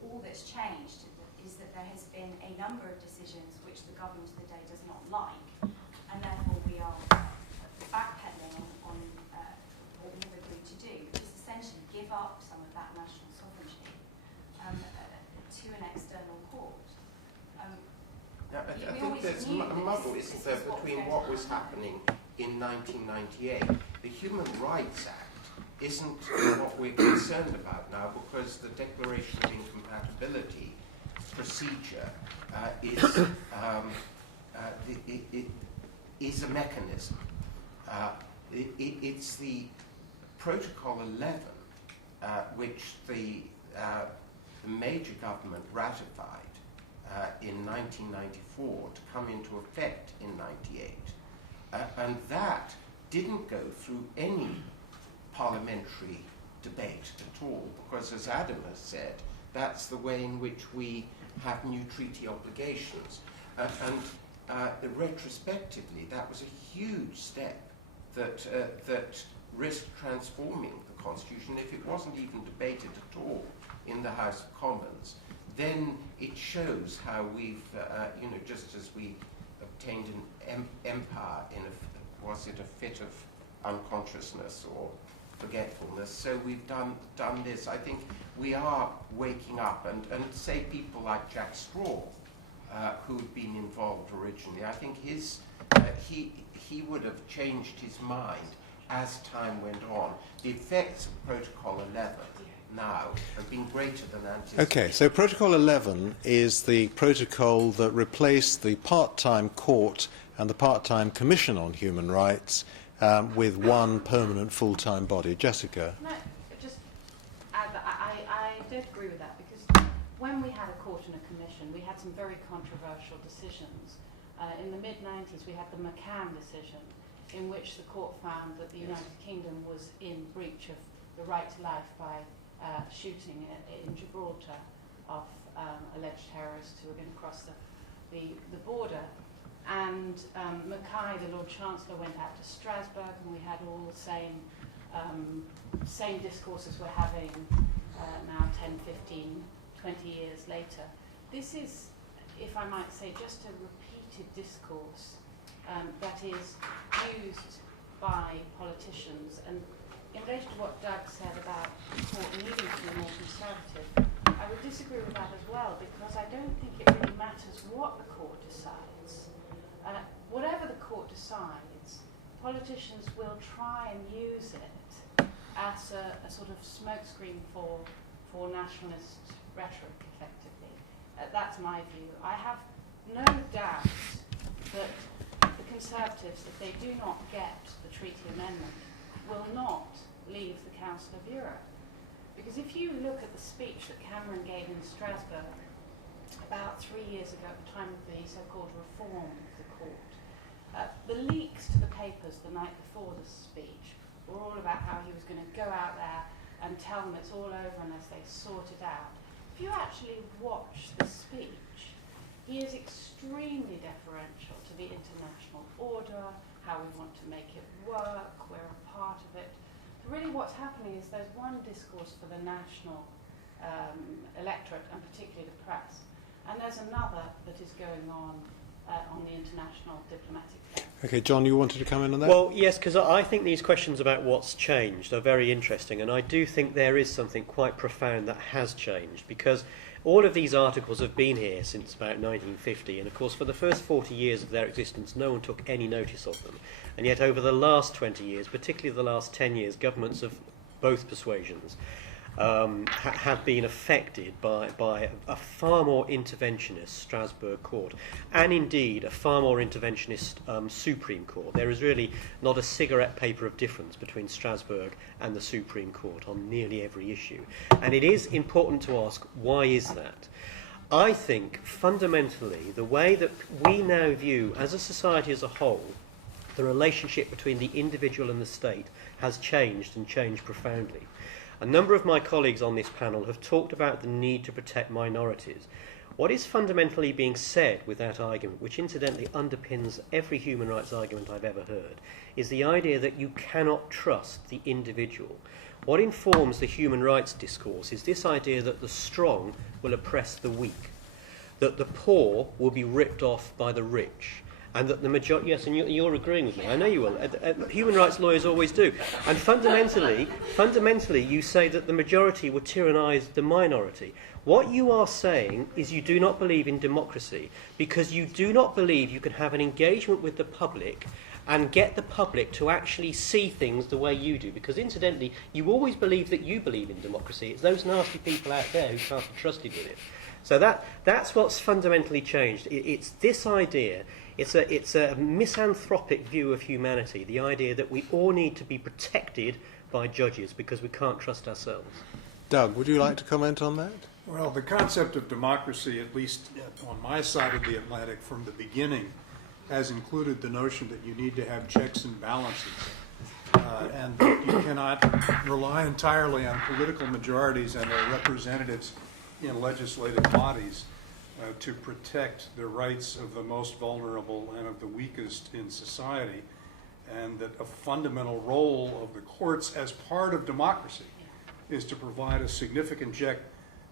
all that's changed is that there has been a number of decisions which the government of the day does not like, and therefore we are backpedaling on what we've agreed to do, which is essentially give up some of that national sovereignty to an external court? Now, I think there's a muddle, isn't there, between what was happening in 1998. The Human Rights Act isn't what we're concerned about now, because the Declaration of Incompatibility procedure is a mechanism. It's the Protocol 11, which the major government ratified in 1994 to come into effect in 98. And that didn't go through any parliamentary debate at all, because as Adam has said, that's the way in which we have new treaty obligations. Retrospectively, that was a huge step that risked transforming the Constitution. If it wasn't even debated at all in the House of Commons, then it shows how we've, just as we obtained an empire in was it a fit of unconsciousness or forgetfulness, so we've done this. I think we are waking up, and say people like Jack Straw, who'd been involved originally, I think he would have changed his mind as time went on. The effects of Protocol 11 now have been greater than anticipated. Okay, so Protocol 11 is the protocol that replaced the part-time court and the part-time Commission on Human Rights with one permanent full-time body. Jessica? Can I just add that I don't agree with that, because when we had a court and a commission, we had some very controversial decisions. In the mid-90s, we had the McCann decision, in which the court found that the United Kingdom was in breach of the right to life by shooting in Gibraltar of alleged terrorists who were going to cross the border. And Mackay, the Lord Chancellor, went out to Strasbourg, and we had all the same discourses we're having now 10, 15, 20 years later. This is, if I might say, just a repeated discourse that is used by politicians. And in relation to what Doug said about the court needing to be more conservative, I would disagree with that as well, because I don't think it really matters what the court decides. Whatever the court decides, politicians will try and use it as a sort of smokescreen for nationalist rhetoric, effectively. That's my view. I have no doubt that the Conservatives, if they do not get the treaty amendment, will not leave the Council of Europe. Because if you look at the speech that Cameron gave in Strasbourg about 3 years ago at the time of the so-called reform of the court, the leaks to the papers the night before the speech were all about how he was going to go out there and tell them it's all over unless they sort it out. If you actually watch the speech, he is extremely deferential to the international order, how we want to make it work, we're a part of it. But really what's happening is there's one discourse for the national electorate, and particularly the press, and there's another that is going on the international diplomatic front. Okay, John, you wanted to come in on that? Well, yes, because I think these questions about what's changed are very interesting, and I do think there is something quite profound that has changed, because all of these articles have been here since about 1950, and of course for the first 40 years of their existence no one took any notice of them. And yet over the last 20 years, particularly the last 10 years, governments of both persuasions have been affected by a far more interventionist Strasbourg court, and indeed a far more interventionist Supreme Court. There is really not a cigarette paper of difference between Strasbourg and the Supreme Court on nearly every issue. And it is important to ask, why is that? I think fundamentally the way that we now view, as a society as a whole, the relationship between the individual and the state has changed, and changed profoundly. A number of my colleagues on this panel have talked about the need to protect minorities. What is fundamentally being said with that argument, which incidentally underpins every human rights argument I've ever heard, is the idea that you cannot trust the individual. What informs the human rights discourse is this idea that the strong will oppress the weak, that the poor will be ripped off by the rich, and that the majority, yes, and you're agreeing with me, I know you will, human rights lawyers always do, and fundamentally you say that the majority will tyrannise the minority. What you are saying is you do not believe in democracy, because you do not believe you can have an engagement with the public and get the public to actually see things the way you do, because incidentally you always believe that you believe in democracy. It's those nasty people out there who can't be trusted with it. So that's what's fundamentally changed. It's this idea. It's a misanthropic view of humanity, the idea that we all need to be protected by judges because we can't trust ourselves. Doug, would you like to comment on that? Well, the concept of democracy, at least on my side of the Atlantic from the beginning, has included the notion that you need to have checks and balances, and that you cannot rely entirely on political majorities and their representatives in legislative bodies to protect the rights of the most vulnerable and of the weakest in society, and that a fundamental role of the courts as part of democracy is to provide a significant check,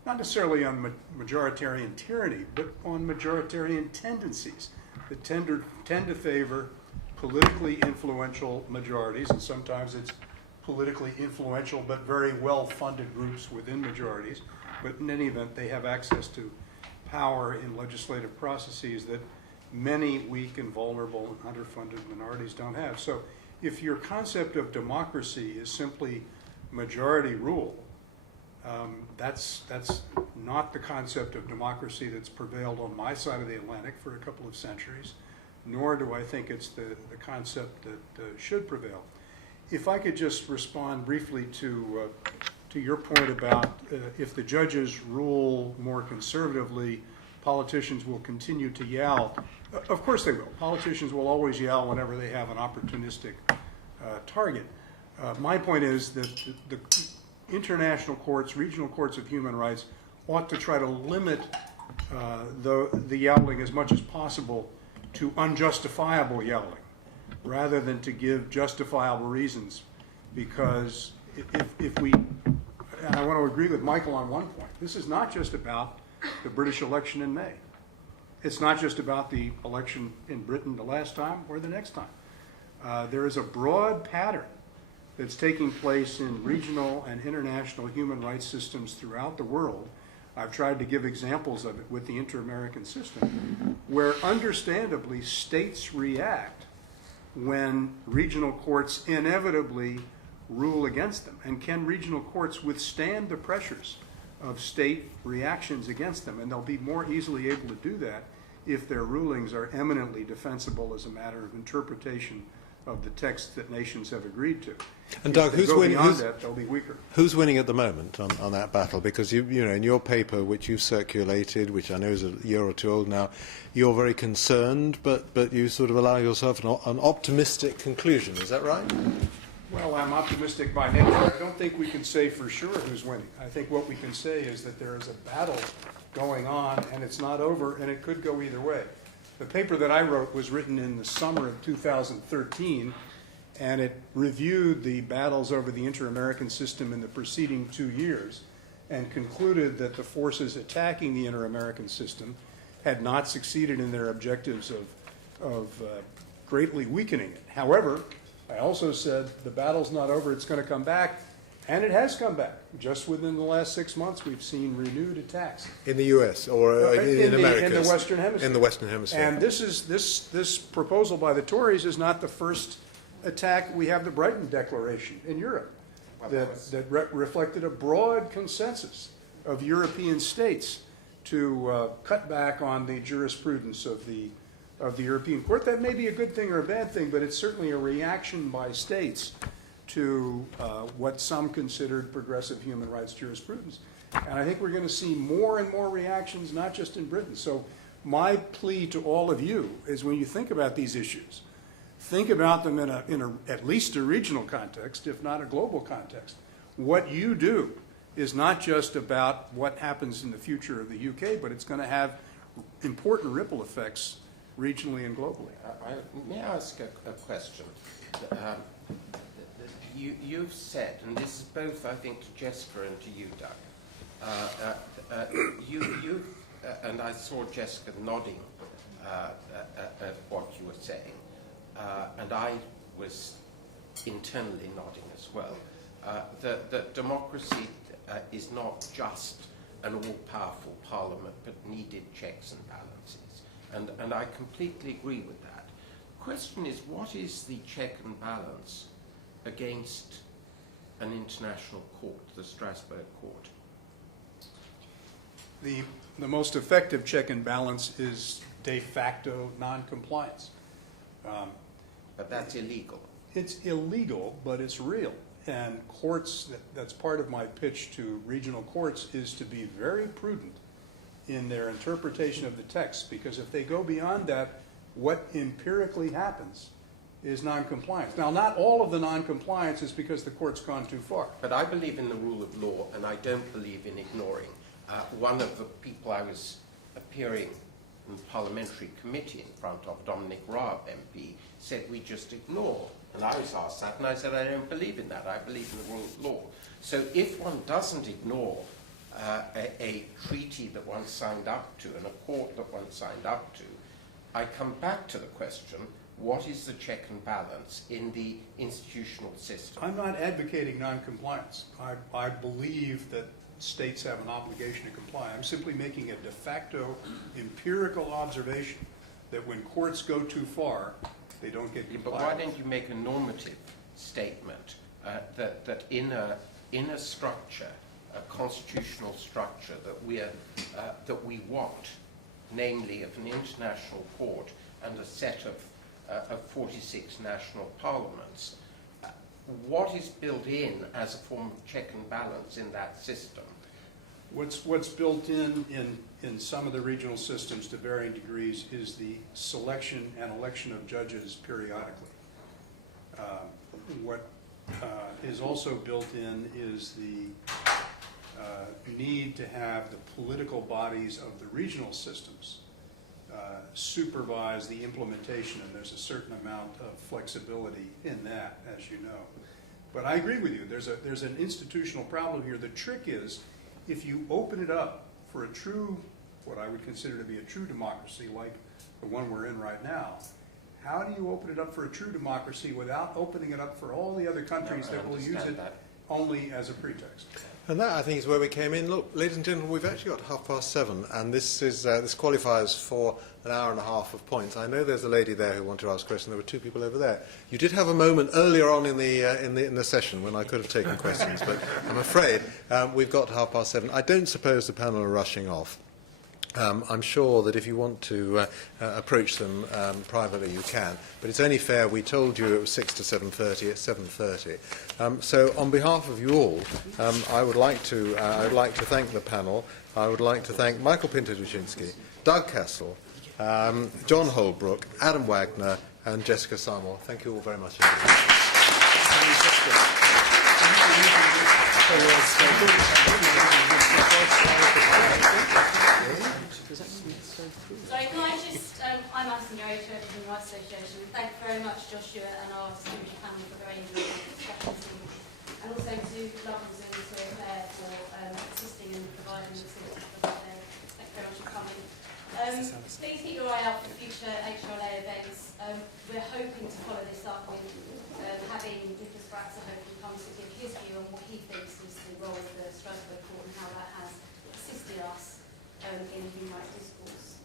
not necessarily on majoritarian tyranny, but on majoritarian tendencies that tend to favor politically influential majorities, and sometimes it's politically influential but very well-funded groups within majorities. But in any event, they have access to power in legislative processes that many weak and vulnerable and underfunded minorities don't have. So if your concept of democracy is simply majority rule, that's not the concept of democracy that's prevailed on my side of the Atlantic for a couple of centuries, nor do I think it's the concept that should prevail. If I could just respond briefly to your point about if the judges rule more conservatively, politicians will continue to yell. Of course they will. Politicians will always yell whenever they have an opportunistic target. My point is that the international courts, regional courts of human rights, ought to try to limit the yelling as much as possible to unjustifiable yelling, rather than to give justifiable reasons. Because if we, and I want to agree with Michael on one point, this is not just about the British election in May. It's not just about the election in Britain the last time or the next time. There is a broad pattern that's taking place in regional and international human rights systems throughout the world. I've tried to give examples of it with the Inter-American system, where understandably states react when regional courts inevitably rule against them. And can regional courts withstand the pressures of state reactions against them? And they'll be more easily able to do that if their rulings are eminently defensible as a matter of interpretation of the text that nations have agreed to. And Doug, who's winning? They'll be weaker. Who's winning at the moment on that battle? Because you know, in your paper, which you've circulated, which I know is a year or two old now, you're very concerned, but you sort of allow yourself an optimistic conclusion. Is that right? Well, I'm optimistic by nature. I don't think we can say for sure who's winning. I think what we can say is that there is a battle going on, and it's not over, and it could go either way. The paper that I wrote was written in the summer of 2013, and it reviewed the battles over the Inter-American system in the preceding 2 years and concluded that the forces attacking the Inter-American system had not succeeded in their objectives of greatly weakening it. However, I also said the battle's not over, it's going to come back, and it has come back. Just within the last 6 months, we've seen renewed attacks. In the U.S. or in America? In the Western Hemisphere. In the Western Hemisphere. And this proposal by the Tories is not the first attack. We have the Brighton Declaration in Europe that reflected a broad consensus of European states to cut back on the jurisprudence of the European Court. That may be a good thing or a bad thing, but it's certainly a reaction by states to what some considered progressive human rights jurisprudence. And I think we're going to see more and more reactions, not just in Britain. So my plea to all of you is, when you think about these issues, think about them in at least a regional context, if not a global context. What you do is not just about what happens in the future of the UK, but it's going to have important ripple effects regionally and globally. May I ask a question? You've said, and this is both, I think, to Jessica and to you, Doug, and I saw Jessica nodding at what you were saying, and I was internally nodding as well, that democracy is not just an all-powerful parliament, but needed checks and balances. And I completely agree with that. The question is, what is the check and balance against an international court, the Strasbourg Court? The most effective check and balance is de facto non-compliance. But that's illegal. It's illegal, but it's real. And courts, that's part of my pitch to regional courts, is to be very prudent in their interpretation of the text, because if they go beyond that, what empirically happens is noncompliance. Now, not all of the noncompliance is because the court's gone too far. But I believe in the rule of law, and I don't believe in ignoring. One of the people I was appearing in the parliamentary committee in front of, Dominic Raab MP, said we just ignore. And I was asked that, and I said I don't believe in that. I believe in the rule of law. So if one doesn't ignore a treaty that one signed up to and a court that one signed up to, I come back to the question, what is the check and balance in the institutional system? I'm not advocating noncompliance. I believe that states have an obligation to comply. I'm simply making a de facto empirical observation that when courts go too far, they don't get compliant. But why don't you make a normative statement that in a structure, a constitutional structure that we want, namely of an international court and a set of 46 national parliaments, what is built in as a form of check and balance in that system? What's built in some of the regional systems to varying degrees is the selection and election of judges periodically. What is also built in is the need to have the political bodies of the regional systems supervise the implementation, and there's a certain amount of flexibility in that, as you know. But I agree with you. There's an institutional problem here. The trick is, if you open it up for a true, what I would consider to be a true democracy, like the one we're in right now, how do you open it up for a true democracy without opening it up for all the other countries that will use it only as a pretext? And that, I think, is where we came in. Look, ladies and gentlemen, we've actually got 7:30, and this qualifies for an hour and a half of points. I know there's a lady there who wanted to ask a question. There were two people over there. You did have a moment earlier on in the session when I could have taken questions, but I'm afraid we've got to 7:30. I don't suppose the panel are rushing off. I'm sure that if you want to approach them privately, you can. But it's only fair. We told you it was 6 to 7:30. It's 7:30. So, on behalf of you all, I would like to thank the panel. I would like to thank Michael Pinto-Duchinsky, Doug Castle, John Holbrook, Adam Wagner, and Jessica Simon. Thank you all very much indeed. Sorry, can I just, I'm Alison Notre from the Human Rights Association, and thank you very much Joshua and our distinguished panel for very interesting discussions, and also to Lovells and EChR for assisting and providing the facilities for that there. Thank you very much for coming. Please keep your eye out for future HRLA events. We're hoping to follow this up with having Nicholas Bratzer hopefully come to give his view on what he thinks is the role of the Strasbourg Court and how that has assisted us in human rights discourse.